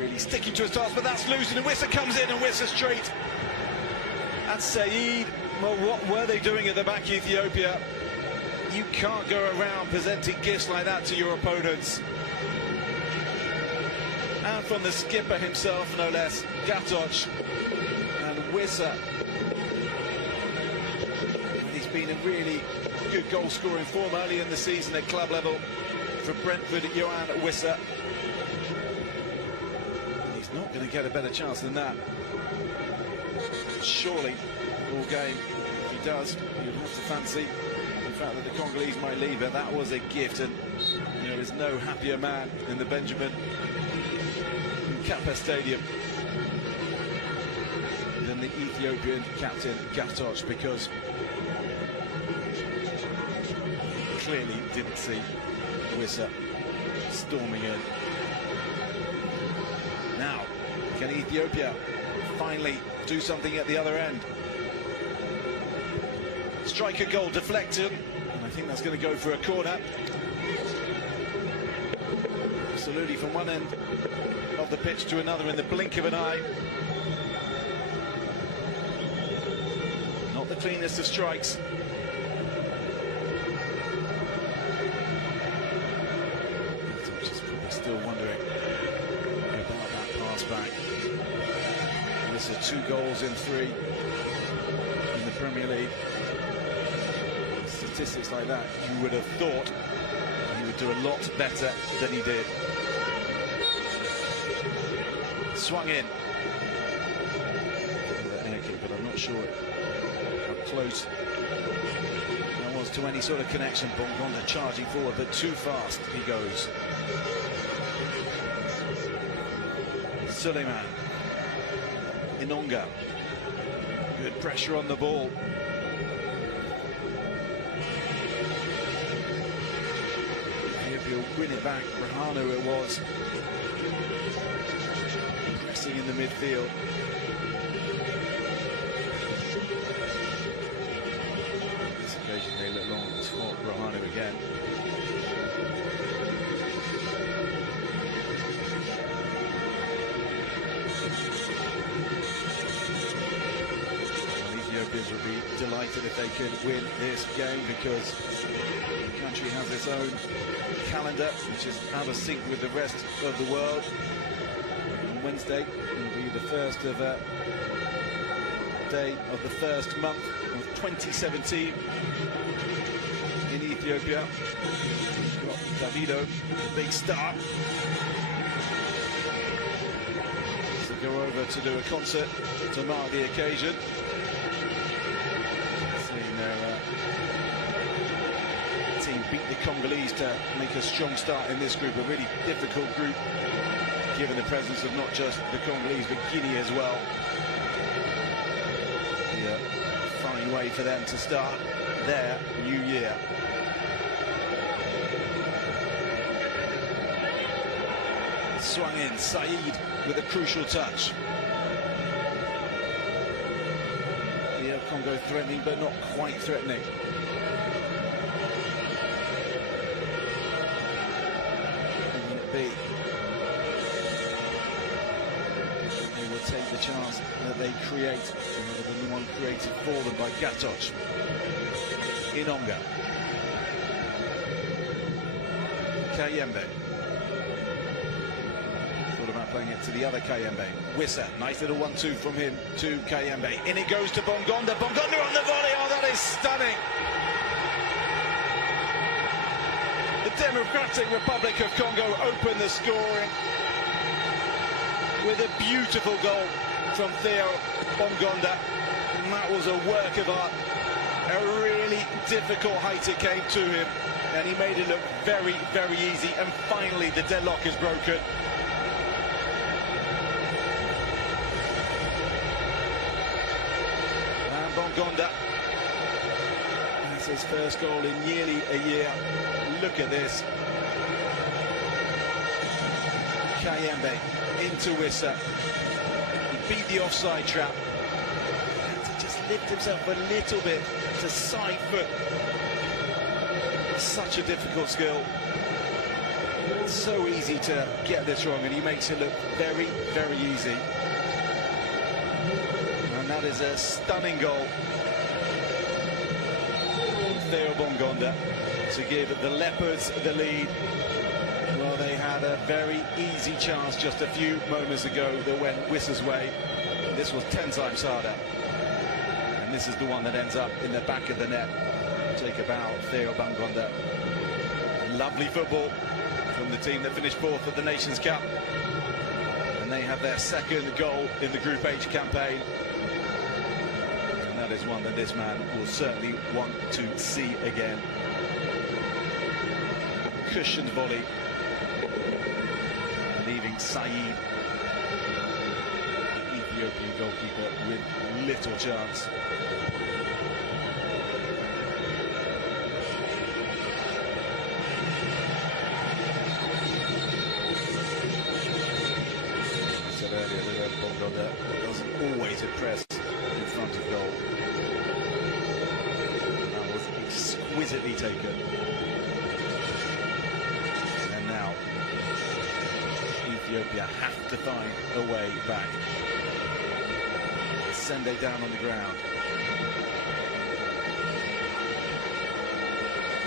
really sticking to his task, but that's loose, and Wissa comes in, and Wissa straight at Saeed. Well, what were they doing at the back, Ethiopia? You can't go around presenting gifts like that to your opponents. And from the skipper himself, no less, Gatoch and Wissa. He's been in really good goal-scoring form early in the season at club level for Brentford, Yoann Wissa. He's not going to get a better chance than that. Surely, all game, if he does, you'd have to fancy the fact that the Congolese might leave, but that was a gift, and there is no happier man in the Benjamin Mkapa Stadium than the Ethiopian captain Gatoch, because he clearly didn't see Wissa storming in. Now, can Ethiopia finally do something at the other end? Striker goal deflected, and I think that's going to go for a corner. Absolutely, from one end of the pitch to another in the blink of an eye. Not the cleanest of strikes. Just probably still wondering about that pass back. This is 2 goals in 3 in the Premier League. Statistics like that, you would have thought he would do a lot better than he did. Swung in. But I'm not sure how close that was to any sort of connection. Bongonda charging forward, but too fast he goes. Suleiman. Inonga. Good pressure on the ball. He'll win it back. Brahano it was. Pressing in the midfield. This occasion they look long for Brahano again. Well, Ethiopians would be delighted if they could win this game, because the country has its own calendar, which is out of sync with the rest of the world. On Wednesday will be the first of day of the first month of 2017 in Ethiopia. We've got Davido, the big star, to go over to do a concert to mark the occasion. Seeing their team beat the Congolese to make a strong start in this group, a really difficult group, given the presence of not just the Congolese but Guinea as well. Yeah, fine way for them to start their new year. Swung in, Saeed with a crucial touch. Yeah, Congo threatening but not quite threatening. They will take the chance that they create rather than the one created for them by Gatoch. Inonga. Kayembe. Thought about playing it to the other Kayembe. Wissa, nice little 1-2 from him to Kayembe. In it goes to Bongonda. Bongonda on the volley. Oh, that is stunning. The Democratic Republic of Congo opened the scoring with a beautiful goal from Theo Bongonda. And that was a work of art. A really difficult height it came to him, and he made it look very, very easy. And finally, the deadlock is broken. And Bongonda, that's his first goal in nearly a year. Look at this. Kayembe into Wissa. He beat the offside trap. Had to just lift himself a little bit to side foot. Such a difficult skill. It's so easy to get this wrong, and he makes it look very, very easy. And that is a stunning goal. Theo Bongonda to give the Leopards the lead. Well, they had a very easy chance just a few moments ago that went Wissa's way. This was 10 times harder. And this is the one that ends up in the back of the net. Take about Theo Bongonda. Lovely football from the team that finished fourth at the Nations Cup. And they have their second goal in the Group H campaign. And that is one that this man will certainly want to see again. Cushioned volley, leaving Saeed, the Ethiopian goalkeeper, with little chance. I said earlier that Bongonda doesn't always impress in front of goal. That was exquisitely taken. Ethiopia have to find a way back. Sende down on the ground.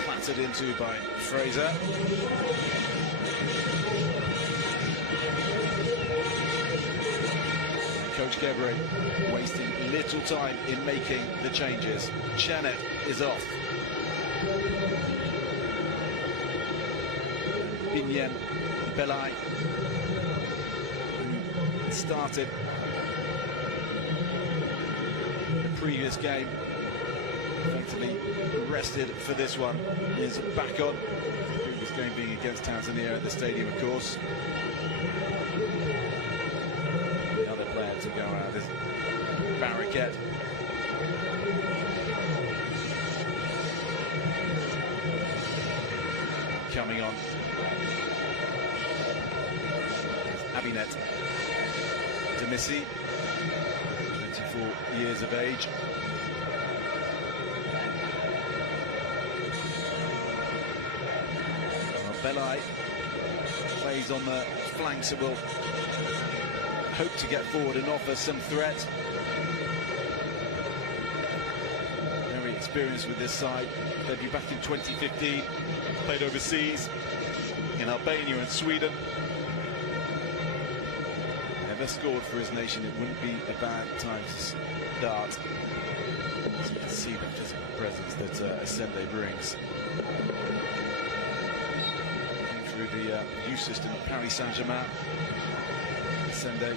Clattered into by Fraser. And Coach Gebre wasting little time in making the changes. Chenet is off. Binyem Belai, who started the previous game, effectively rested for this one, is back on. The previous game being against Tanzania at the stadium, of course. The other player to go out is Barraquet. Coming on Abinet Demissi, 24 years of age. Belai plays on the flanks and will hope to get forward and offer some threat. Very experienced with this side. They'll be back in 2015. Played overseas in Albania and Sweden. Never scored for his nation. It wouldn't be a bad time to start. So you can see the physical presence that Asende brings. Through the youth system at Paris Saint-Germain. Asende.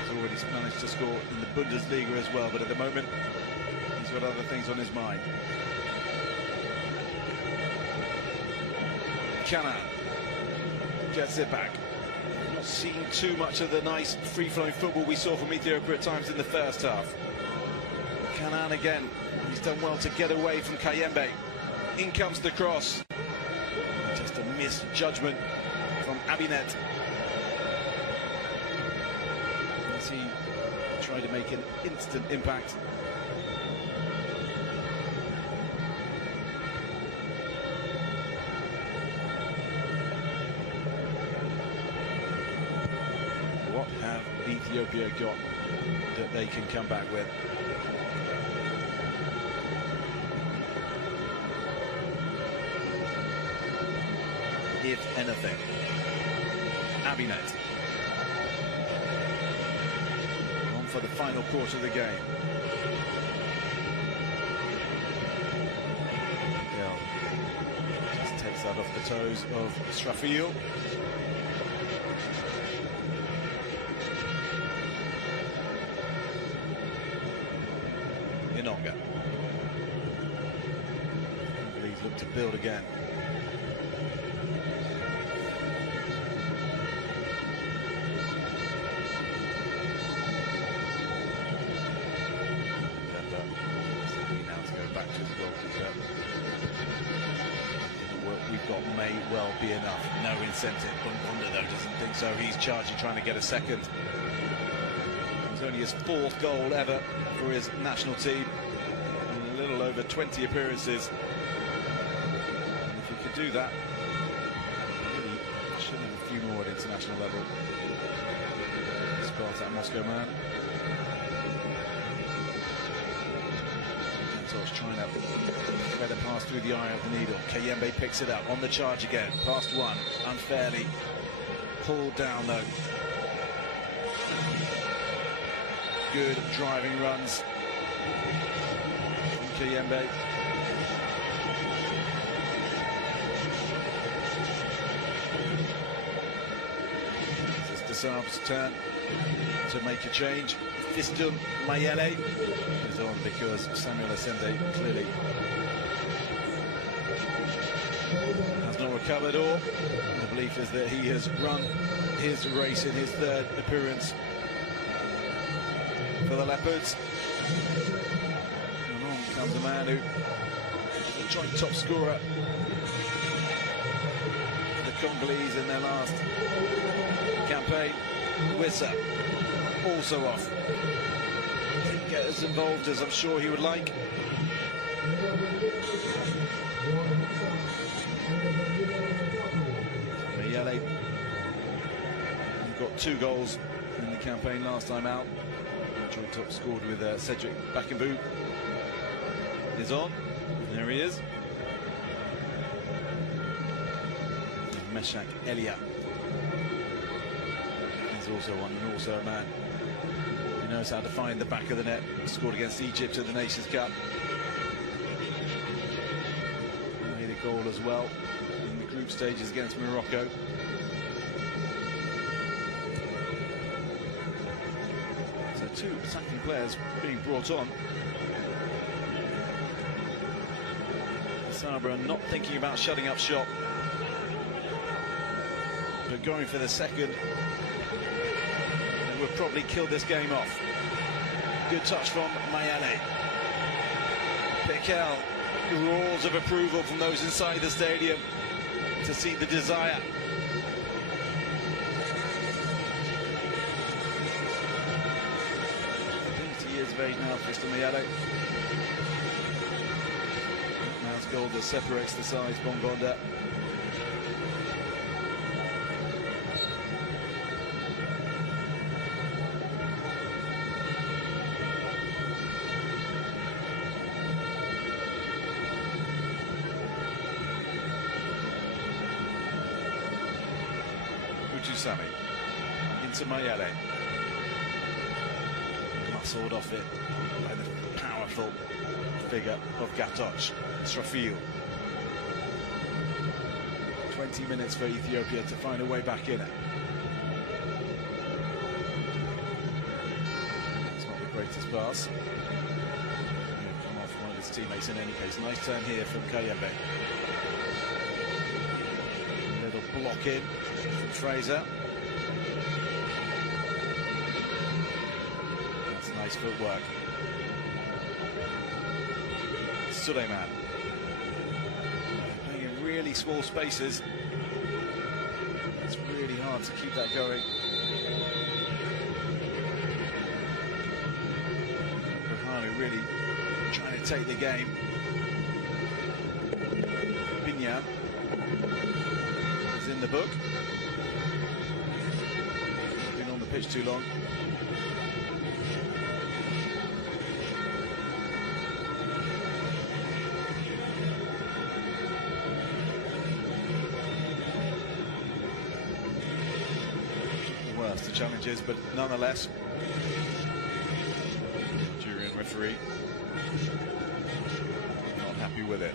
He's already managed to score in the Bundesliga as well, but at the moment he's got other things on his mind. Canan gets it back. Not seen too much of the nice free-flowing football we saw from Ethiopia at times in the first half. Canan again. He's done well to get away from Kayembe. In comes the cross. Just a misjudgment from Abinet. As he tried to make an instant impact. What have Ethiopia got that they can come back with? If anything. Abinet on for the final quarter of the game. Miguel just takes that off the toes of Strafil. Inonga. Please look to build again. we've got may well be enough. No incentive. Bongonda, though, doesn't think so. He's charging, trying to get a second. It was only his 4th goal ever for his national team. In a little over 20 appearances. And if he could do that, really should have a few more at international level. Spartak Moscow man. Trying to thread a pass through the eye of the needle. Kayembe picks it up on the charge again. Past one, unfairly pulled down though. Good driving runs from Kayembe. This is Desaab's turn to make a change. Fiston Mayele is on because Samuel Asende clearly has not recovered, or the belief is that he has run his race in his 3rd appearance for the Leopards. And on comes a man who is a joint top scorer for the Congolese in their last campaign. Wissa also off. Didn't get as involved as I'm sure he would like. Mayele got 2 goals in the campaign last time out. Joint top scored with Cedric Bakambu. Is on. There he is. Meshak Elia is also one, and also a man who knows how to find the back of the net. Scored against Egypt at the Nations Cup. Made a goal as well in the group stages against Morocco. So 2 attacking players being brought on. Sabra not thinking about shutting up shop, but going for the second. Would probably kill this game off. Good touch from Mayele. Piquel, roars of approval from those inside the stadium to see the desire. 30 years of age now, Fiston Mayele. Man's goal that separates the sides, Bongonda. Sami into Mayele, muscled off it by the powerful figure of Gatoch Strafil. 20 minutes for Ethiopia to find a way back in it. It's not the greatest pass. He'll come off one of his teammates in any case. Nice turn here from Kayembe. Little block in from Fraser. That's nice footwork. Suleiman. Playing in really small spaces. It's really hard to keep that going. Berhanu really trying to take the game. Binyan is in the book. Been on the pitch too long. The challenges, but nonetheless, jury and referee not happy with it.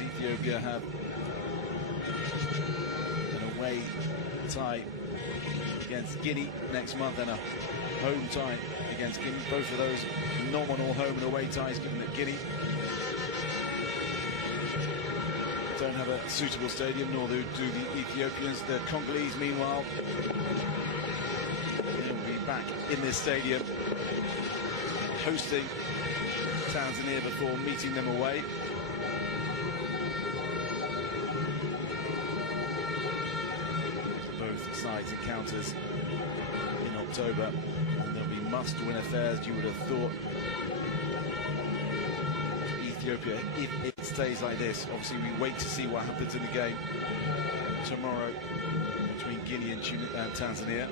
Ethiopia have an away tie against Guinea next month and a home tie against Guinea. Both of those nominal home and away ties, given that Guinea have a suitable stadium, nor do the Ethiopians. The Congolese, meanwhile, they'll be back in this stadium, hosting Tanzania before meeting them away. Both sides encounters in October, and there'll be must-win affairs, you would have thought. Ethiopia, if it stays like this. Obviously, we wait to see what happens in the game tomorrow between Guinea and Tanzania.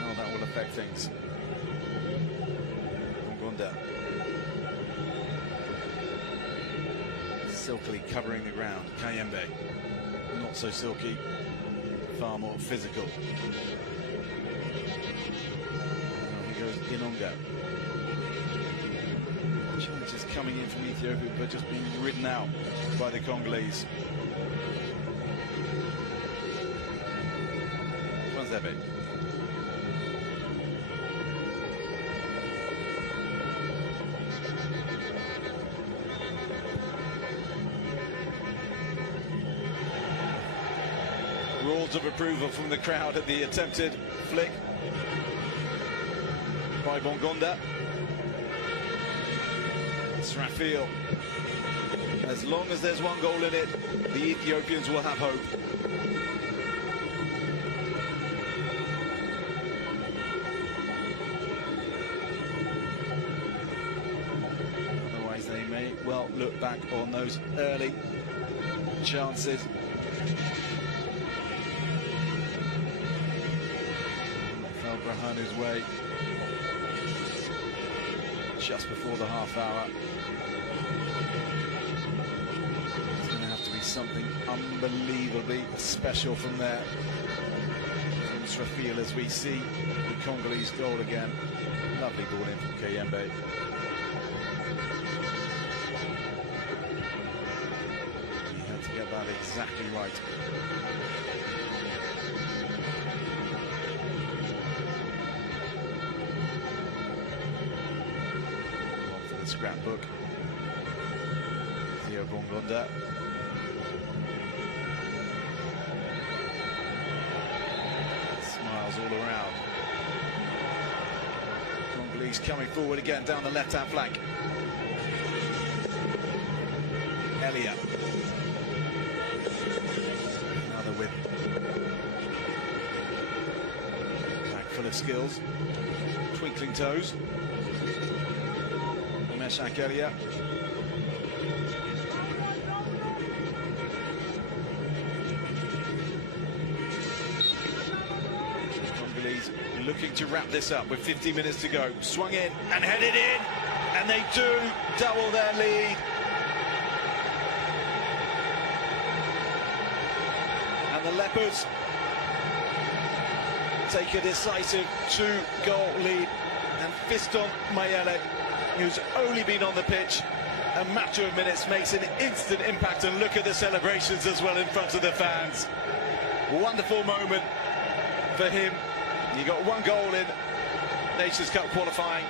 How that will affect things. Ngunda silkily covering the ground. Kayembe, not so silky, far more physical. Inonga. Challenges coming in from Ethiopia, but just being ridden out by the Congolese. Swanzebe. Roars of approval from the crowd at the attempted flick by Bongonda. Srafil. As long as there's one goal in it, the Ethiopians will have hope. Otherwise, they may well look back on those early chances. Fell Brahanu's way just before the half hour. It's going to have to be something unbelievably special from there, from Srafil, as we see the Congolese goal again. Lovely ball in from Kayembe. He had to get that exactly right. Scrapbook. Theo Bongonda. Smiles all around. Congolese coming forward again down the left-hand flank. Elia. Another with back full of skills. Twinkling toes. Elia. Congolese looking to wrap this up with 15 minutes to go. Swung in and headed in, and they do double their lead. And the Leopards take a decisive 2-goal lead, and Fiston Mayele, who's only been on the pitch a matter of minutes, makes an instant impact. And look at the celebrations as well in front of the fans. Wonderful moment for him. He got 1 goal in Nations Cup qualifying,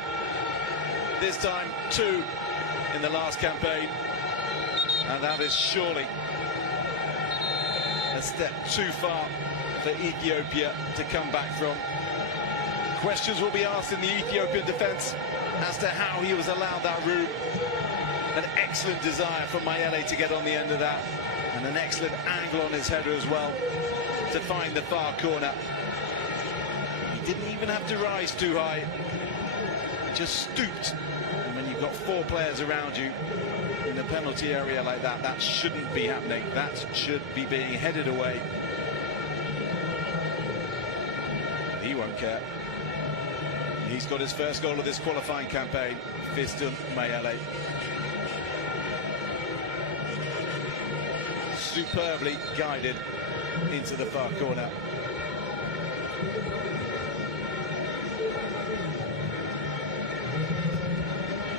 this time 2 in the last campaign, and that is surely a step too far for Ethiopia to come back from. Questions will be asked in the Ethiopian defence as to how he was allowed that route. An excellent desire for Mayele to get on the end of that, and an excellent angle on his header as well to find the far corner. He didn't even have to rise too high, he just stooped. And when you've got 4 players around you in a penalty area like that, that shouldn't be happening. That should be being headed away. But he won't care. He's got his first goal of this qualifying campaign, Fiston Mayele. Superbly guided into the far corner.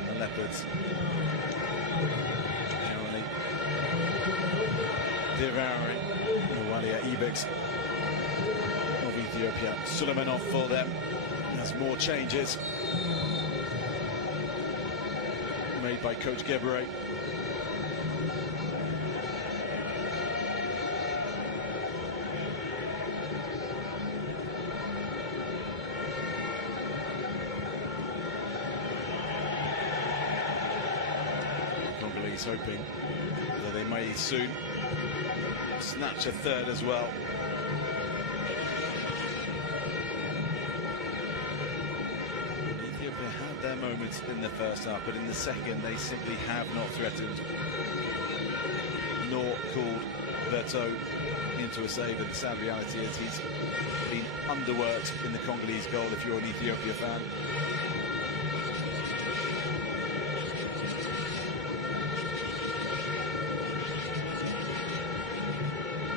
The Leopards currently devouring Walia Ibex of Ethiopia. Suleimanov for them. Has more changes. by Coach Gebre. Congolese hoping that they may soon snatch a third as well. Ethiopia had their moments in the first half, but in the second they simply have not threatened nor called Berto into a save, and the sad reality is he's been underworked in the Congolese goal if you're an Ethiopia fan.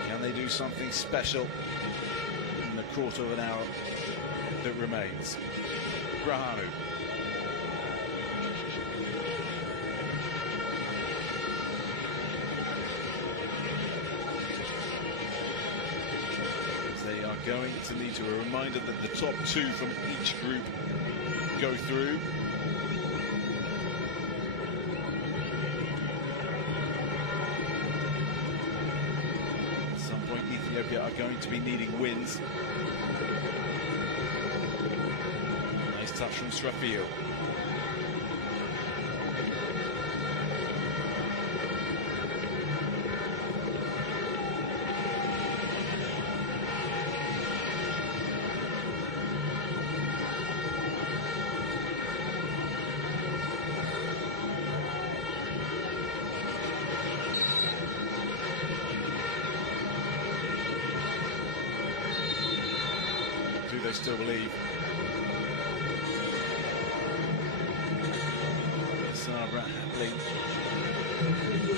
Can they do something special in the quarter of an hour that remains? Brahanu. They are going to need to. A reminder that the top two from each group go through. At some point, Ethiopia are going to be needing wins. Nice touch from Strafil. Do they still believe? Sabra happily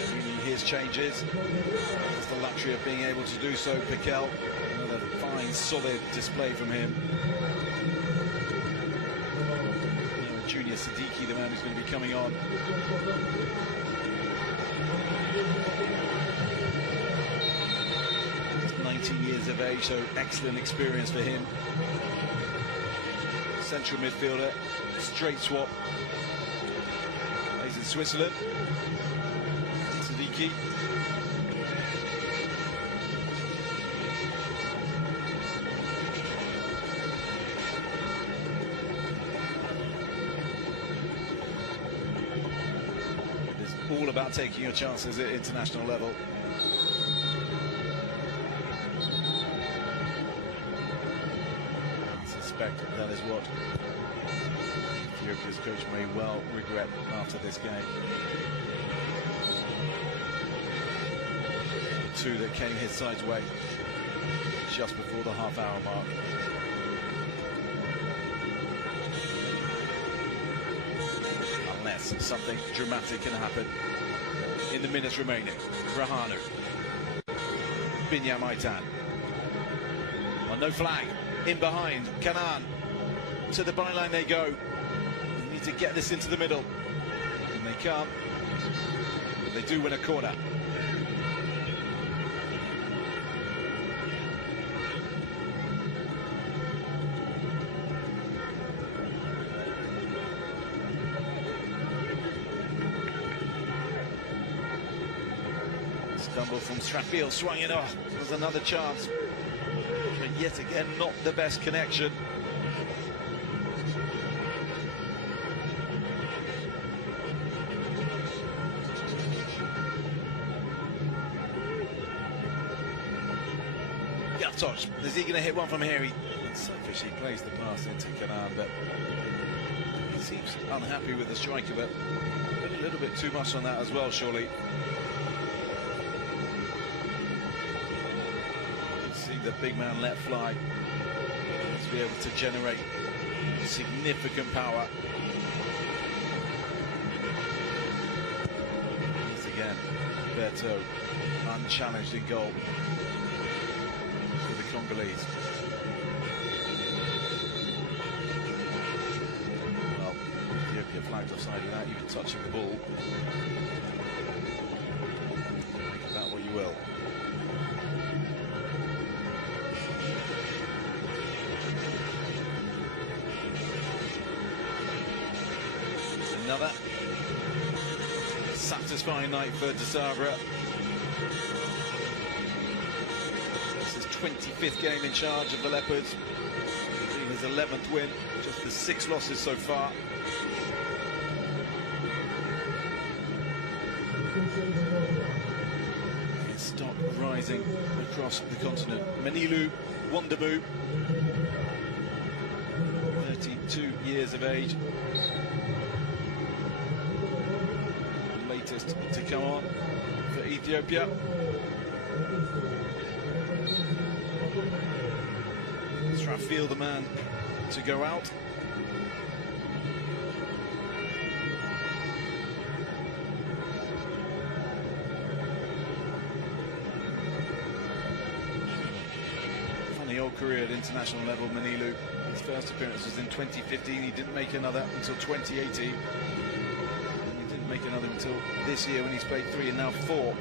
bringing his changes. Has the luxury of being able to do so. Piquel, another fine, solid display from him. Now Junior Siddiqui, the man who's going to be coming on. 19 years of age, so excellent experience for him. Central midfielder, straight swap. Plays in Switzerland. Siddiqui. It's all about taking your chances at international level. That is what Ethiopia's coach may well regret after this game. The two that came his side's way just before the half-hour mark. Unless something dramatic can happen in the minutes remaining. Brahanu. Binyam Aitan. Well, no flag. In behind, Kanan. To the byline they go. They need to get this into the middle. And they can't. But they do win a corner. Stumble from Strafil, swung it off. There's another chance. But yet again, not the best connection. Gavtosh, is he going to hit one from here? He selfishly plays the pass into Kanan, but he seems unhappy with the striker, but a little bit too much on that as well, surely. The big man let fly to be able to generate significant power. Once again, Berto unchallenged in goal for the Congolese. Well, Ethiopia flagged offside without even touching the ball. Make of that what you will. Another. satisfying night for De Sabra. This is his 25th game in charge of the Leopards. Being his 11th win, just the 6 losses so far. His stock rising across the continent. Manilu Wonderbu, 32 years of age. Latest to come on for Ethiopia. Straffield, the man to go out. Funny old career at international level, Manilu. His first appearance was in 2015. He didn't make another until 2018. Make another until this year when he's played 3 and now 4.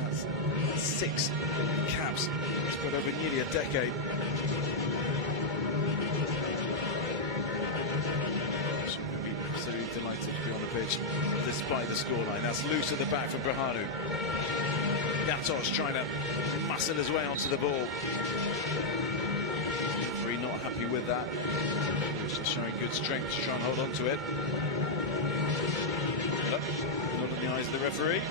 That's 6 caps spread over nearly a decade. So we'll be absolutely delighted to be on the pitch despite the scoreline. That's loose at the back for Brahanu. Gatos trying to muscle his way onto the ball. Not happy with that. He's just showing good strength to try and hold on to it. But not in the eyes of the referee.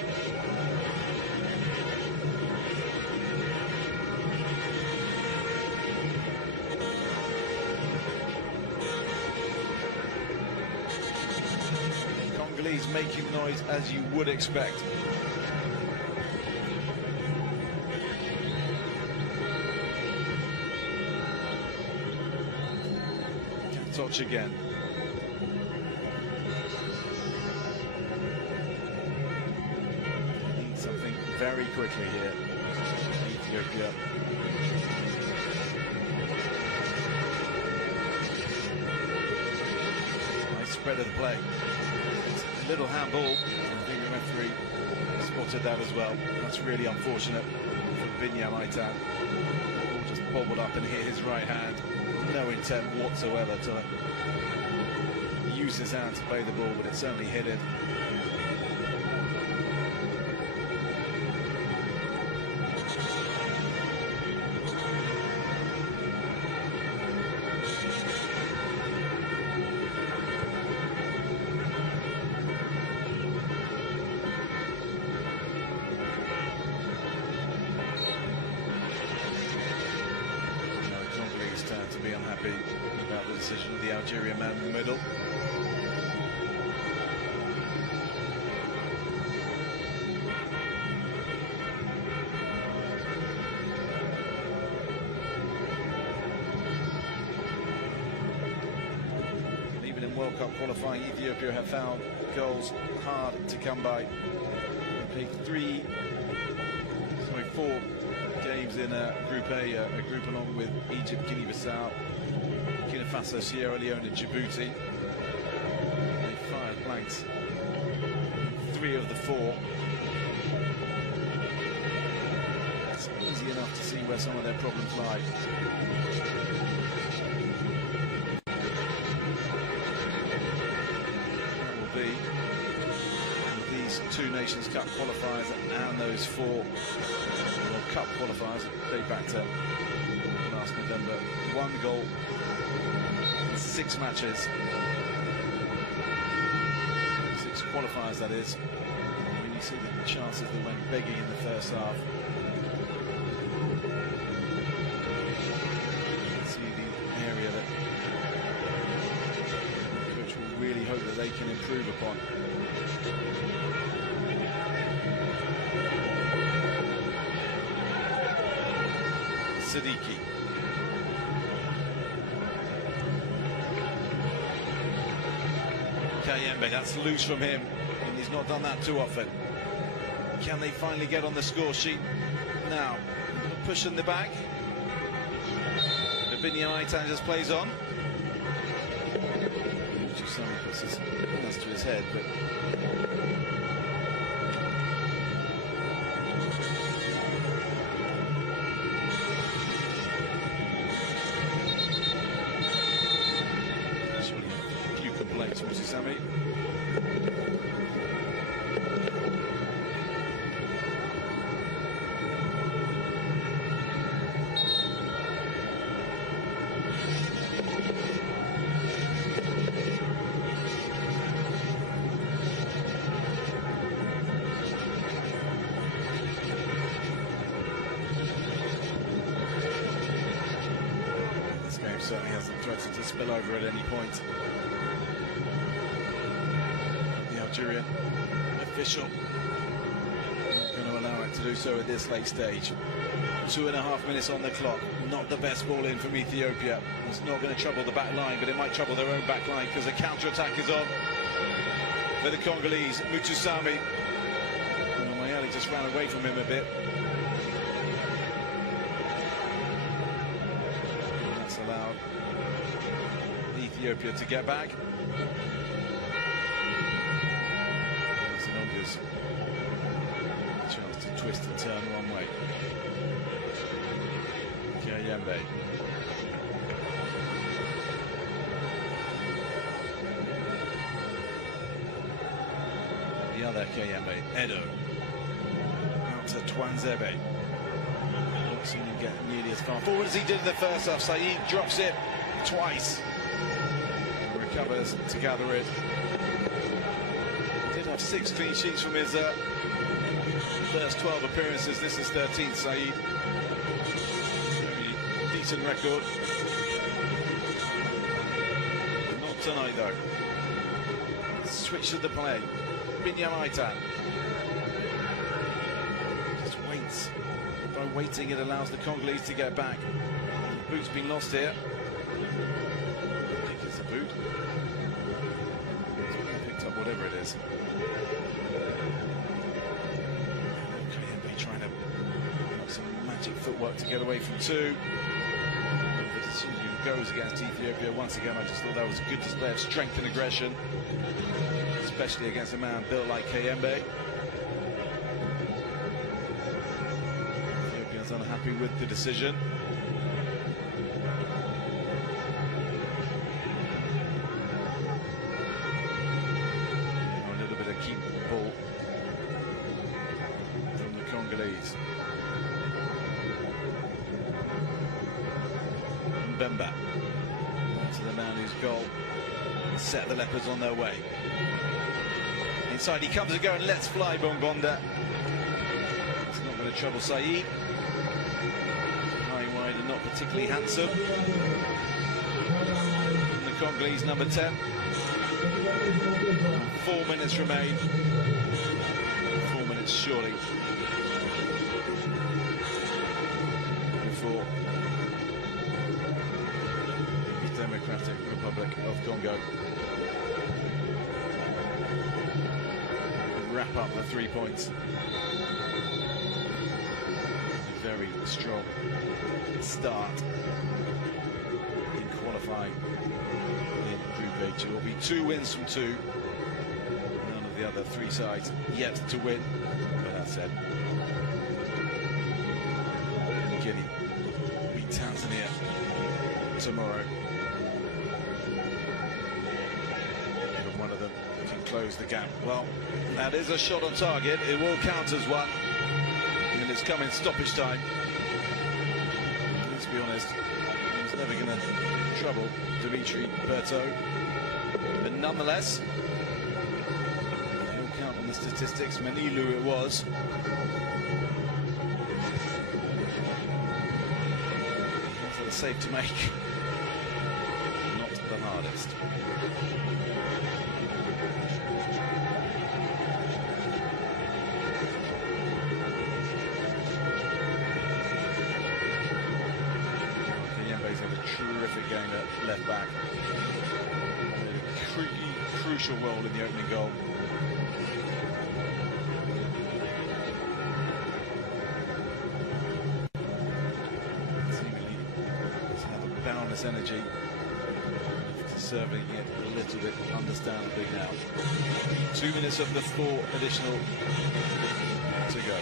Congolese making noise as you would expect. Touch again. Need something very quickly here. Ethiopia. Nice spread of the play. A little handball. I think the referee spotted that as well. That's really unfortunate for Binyam Aitan. The ball just bobbled up and hit his right hand. No intent whatsoever to use his hand to play the ball, but it certainly hit it. To be unhappy about the decision of the Algerian man in the middle. Even in World Cup qualifying, Ethiopia have found goals hard to come by. They played 4 games in Group A, a group along with Egypt, Guinea-Bissau, Burkina Faso, Sierra Leone and Djibouti. They fired blanks in 3 of the 4. It's easy enough to see where some of their problems lie. That will be these 2 Nations Cup qualifiers and those 4 World Cup qualifiers that date back to last November. 1 goal in 6 matches. 6 qualifiers, that is. When you see the chances that went begging in the first half. See the area that the coach will really hope that they can improve upon. Siddiqui. Kayembe, that's loose from him, and he's not done that too often. Can they finally get on the score sheet now? Push in the back. Binyam Aitan just plays on. Somebody puts his hands to his head, but surely Sami. Certainly hasn't threatened to spill over at any point. The Algerian official not going to allow it to do so at this late stage. 2.5 minutes on the clock. Not the best ball in from Ethiopia. It's not going to trouble the back line, but it might trouble their own back line because a counter-attack is on for the Congolese. Mutusami. Mayele just ran away from him a bit. Allowed Ethiopia to get back. Zinonga's chance to twist and turn one way. Kayembe. The other Kayembe, Edo. Out to Twanzebe. Not seen him get nearly as far forward as he did in the first half. Saeed drops it twice. Recovers to gather it. He did have 6 clean sheets from his first 12 appearances. This is 13th, Saeed. Very decent record. Not tonight, though. Switch to the play. Binyamaitan. Just waits. By waiting, it allows the Congolese to get back. The boot's been lost here. I think it's a boot. It's been picked up, whatever it is. Kayembe trying to have some magic footwork to get away from 2. The decision goes against Ethiopia. Once again, I just thought that was a good display of strength and aggression, especially against a man built like Kayembe. Unhappy with the decision. A little bit of keep ball from the Congolese. Mbemba to the man whose goal set the Leopards on their way. Inside he comes to go and lets fly Bongonda. It's not going to trouble Saeed. Wide and not particularly handsome. And the Congolese number 10. 4 minutes remain. 4 minutes surely before the Democratic Republic of Congo wrap up the 3 points. Very strong start in qualifying in Group H. It will be 2 wins from 2. None of the other 3 sides yet to win. But that said, Guinea beat Tanzania tomorrow. Even one of them can close the gap. Well, that is a shot on target. It will count as one. And it's come in stoppage time. Let's be honest, it's never going to trouble Dimitri Berto. But nonetheless, he'll count on the statistics. Manilu it was. That's safe to make. Not the hardest. Terrific game at left back. Played a crucial role in the opening goal. Seemingly has had boundless energy, serving it a little bit understandably now. 2 minutes of the 4 additional to go.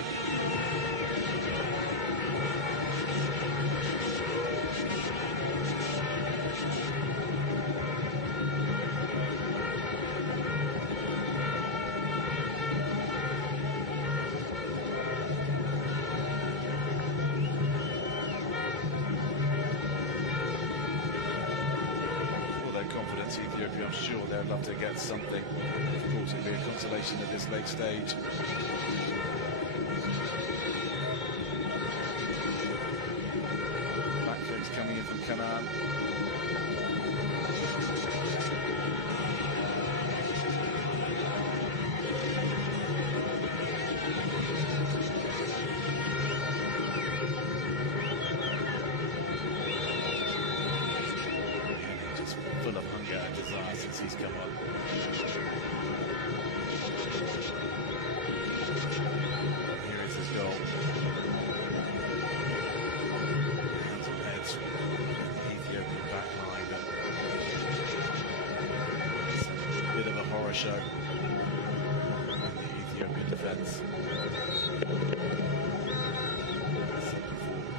but Ethiopia, I'm sure they'd love to get something. Of course, it'd be a consolation at this late stage. Backflips coming in from Canaan. Full of hunger and desire since he's come on. Here is his goal. Hands on heads. The Ethiopian back line. It's a bit of a horror show. And the Ethiopian defence.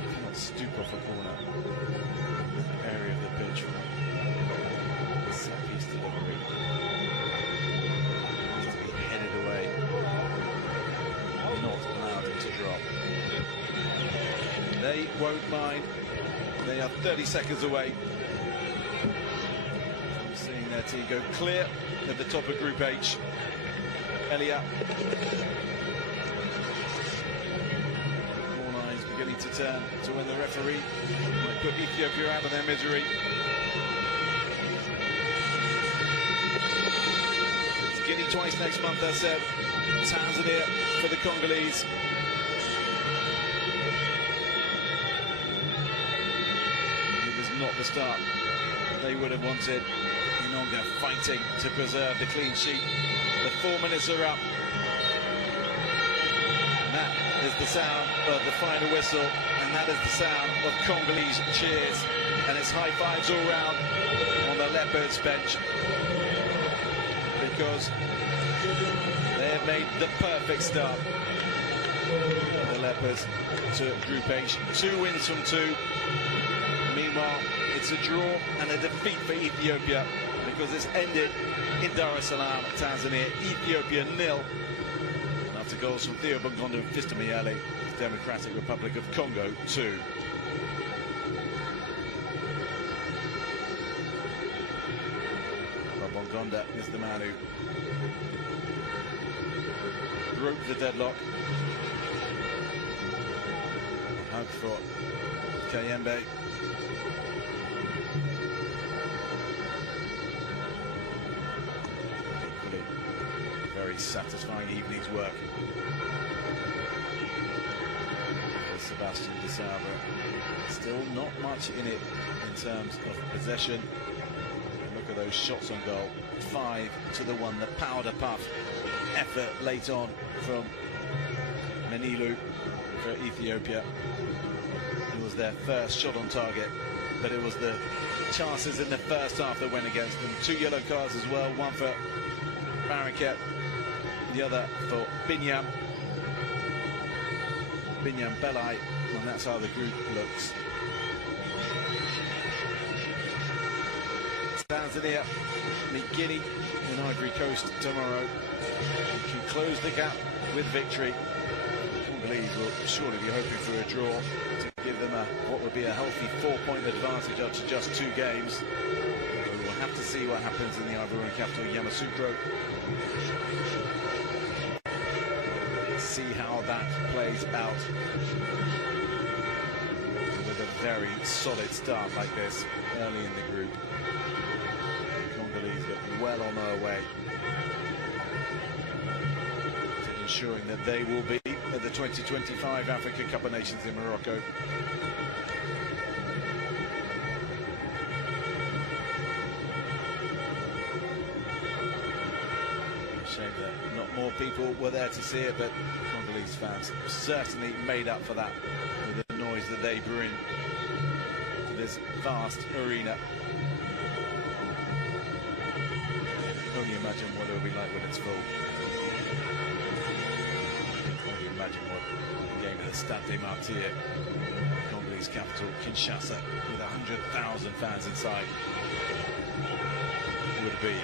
You cannot stoop off a corner. The area of the pitch from set-piece delivery needs to be headed away, not allowed to drop. They won't mind. They are 30 seconds away from seeing their team go clear at the top of Group H. Elia. All eyes beginning to turn to when the referee might put Ethiopia out of their misery. Guinea twice next month, I said. Tanzania for the Congolese. It was not the start they would have wanted. Inonga fighting to preserve the clean sheet. The 4 minutes are up. And that is the sound of the final whistle. And that is the sound of Congolese cheers. And it's high fives all round on the Leopards bench. Because they have made the perfect start. The Leopards to Group H, 2 wins from 2. Meanwhile, it's a draw and a defeat for Ethiopia because it's ended in Dar es Salaam, Tanzania. Ethiopia 0. After goals from Theo Bongonda and Fiston Mayele, the Democratic Republic of Congo 2. Bongonda is the man who broke the deadlock. A hug for Kayembe. Equally, very satisfying evening's work for Sebastian de Sabre. Still not much in it in terms of possession. Look at those shots on goal. 5 to the 1, the powder puff effort late on from Menilu for Ethiopia. It was their first shot on target, but it was the chances in the first half that went against them. 2 yellow cards as well, one for Baraket, the other for Binyam Belai, and that's how the group looks. Tanzania meet Guinea and Ivory Coast tomorrow. We can close the gap with victory. The Congolese will surely be hoping for a draw to give them what would be a healthy 4-point advantage after just 2 games. We will have to see what happens in the Ivorian capital, Yamoussoukro. See how that plays out. With a very solid start like this early in the group. Look well on their way to ensuring that they will be at the 2025 Africa Cup of Nations in Morocco. Shame that not more people were there to see it, but Congolese fans certainly made up for that with the noise that they bring to this vast arena. Only imagine what it'll be like when it's full. Only imagine what the game at the Stade des Martyrs, Congolese capital, Kinshasa, with 100,000 fans inside, would be.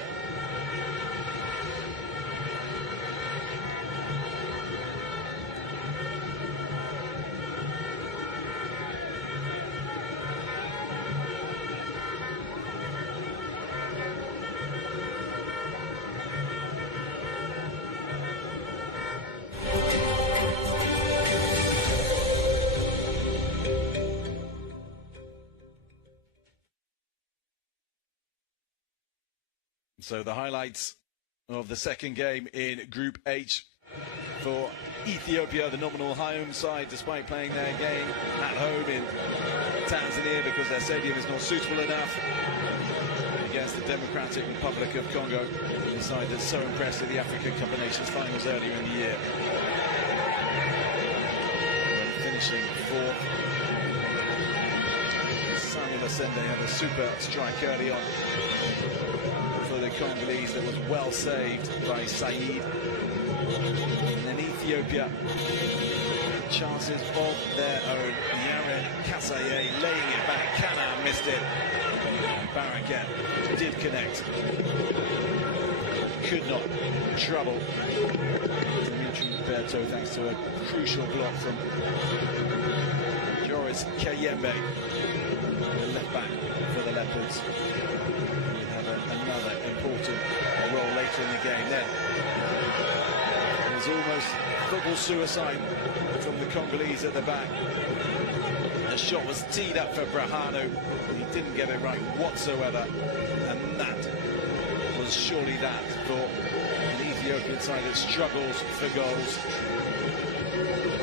So the highlights of the second game in Group H for Ethiopia, the nominal home side, despite playing their game at home in Tanzania because their stadium is not suitable enough, against the Democratic Republic of Congo, the side that's so impressed at the African Cup of Nations finals earlier in the year. Finishing fourth. Samuel Asende had a super strike early on for the Congolese that was well saved by Said. And then Ethiopia, chances of their own. Yaren Kasaye laying it back. Kana missed it. Baraket did connect. Could not trouble Dimitri Berto thanks to a crucial block from Joris Kayembe, the left back for the Leopards. We have another important role later in the game. Then there's almost football suicide from the Congolese at the back. The shot was teed up for Brahanu. He didn't get it right whatsoever, and that was surely that for an Ethiopian side that struggles for goals.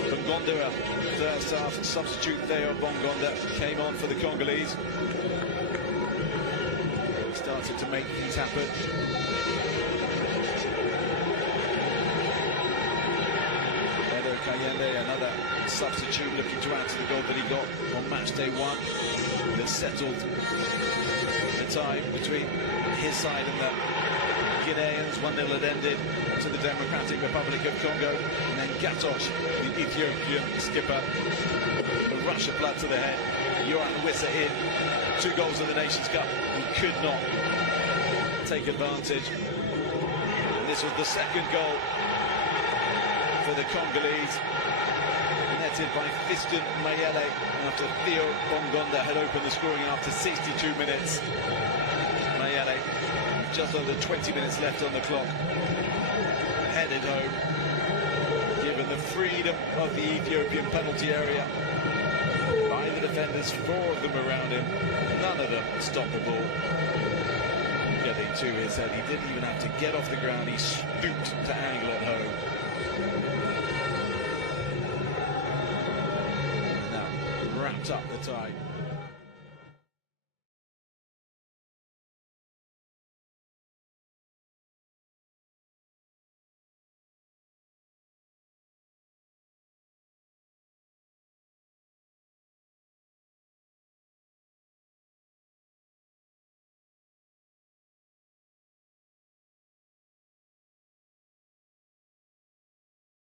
Bongonda, first half substitute Theo Bongonda, came on for the Congolese. He started to make things happen. Edo Kayembe, another substitute looking to add to the goal that he got on match day one. That settled the tie between his side and the Guineans. 1-0 had ended to the Democratic Republic of Congo. And then Gatosh, the Ethiopian skipper, the rush of blood to the head. Yohan Wissa in, 2 goals in the Nations Cup. He could not take advantage. And this was the second goal for the Congolese, netted by Fiston Mayele after Theo Bongonda had opened the scoring after 62 minutes. Mayele, just under 20 minutes left on the clock, headed home, given the freedom of the Ethiopian penalty area by the defenders, 4 of them around him. None of them stopped the ball getting to his head. He didn't even have to get off the ground, he stooped to angle it home. Now wrapped up the tie.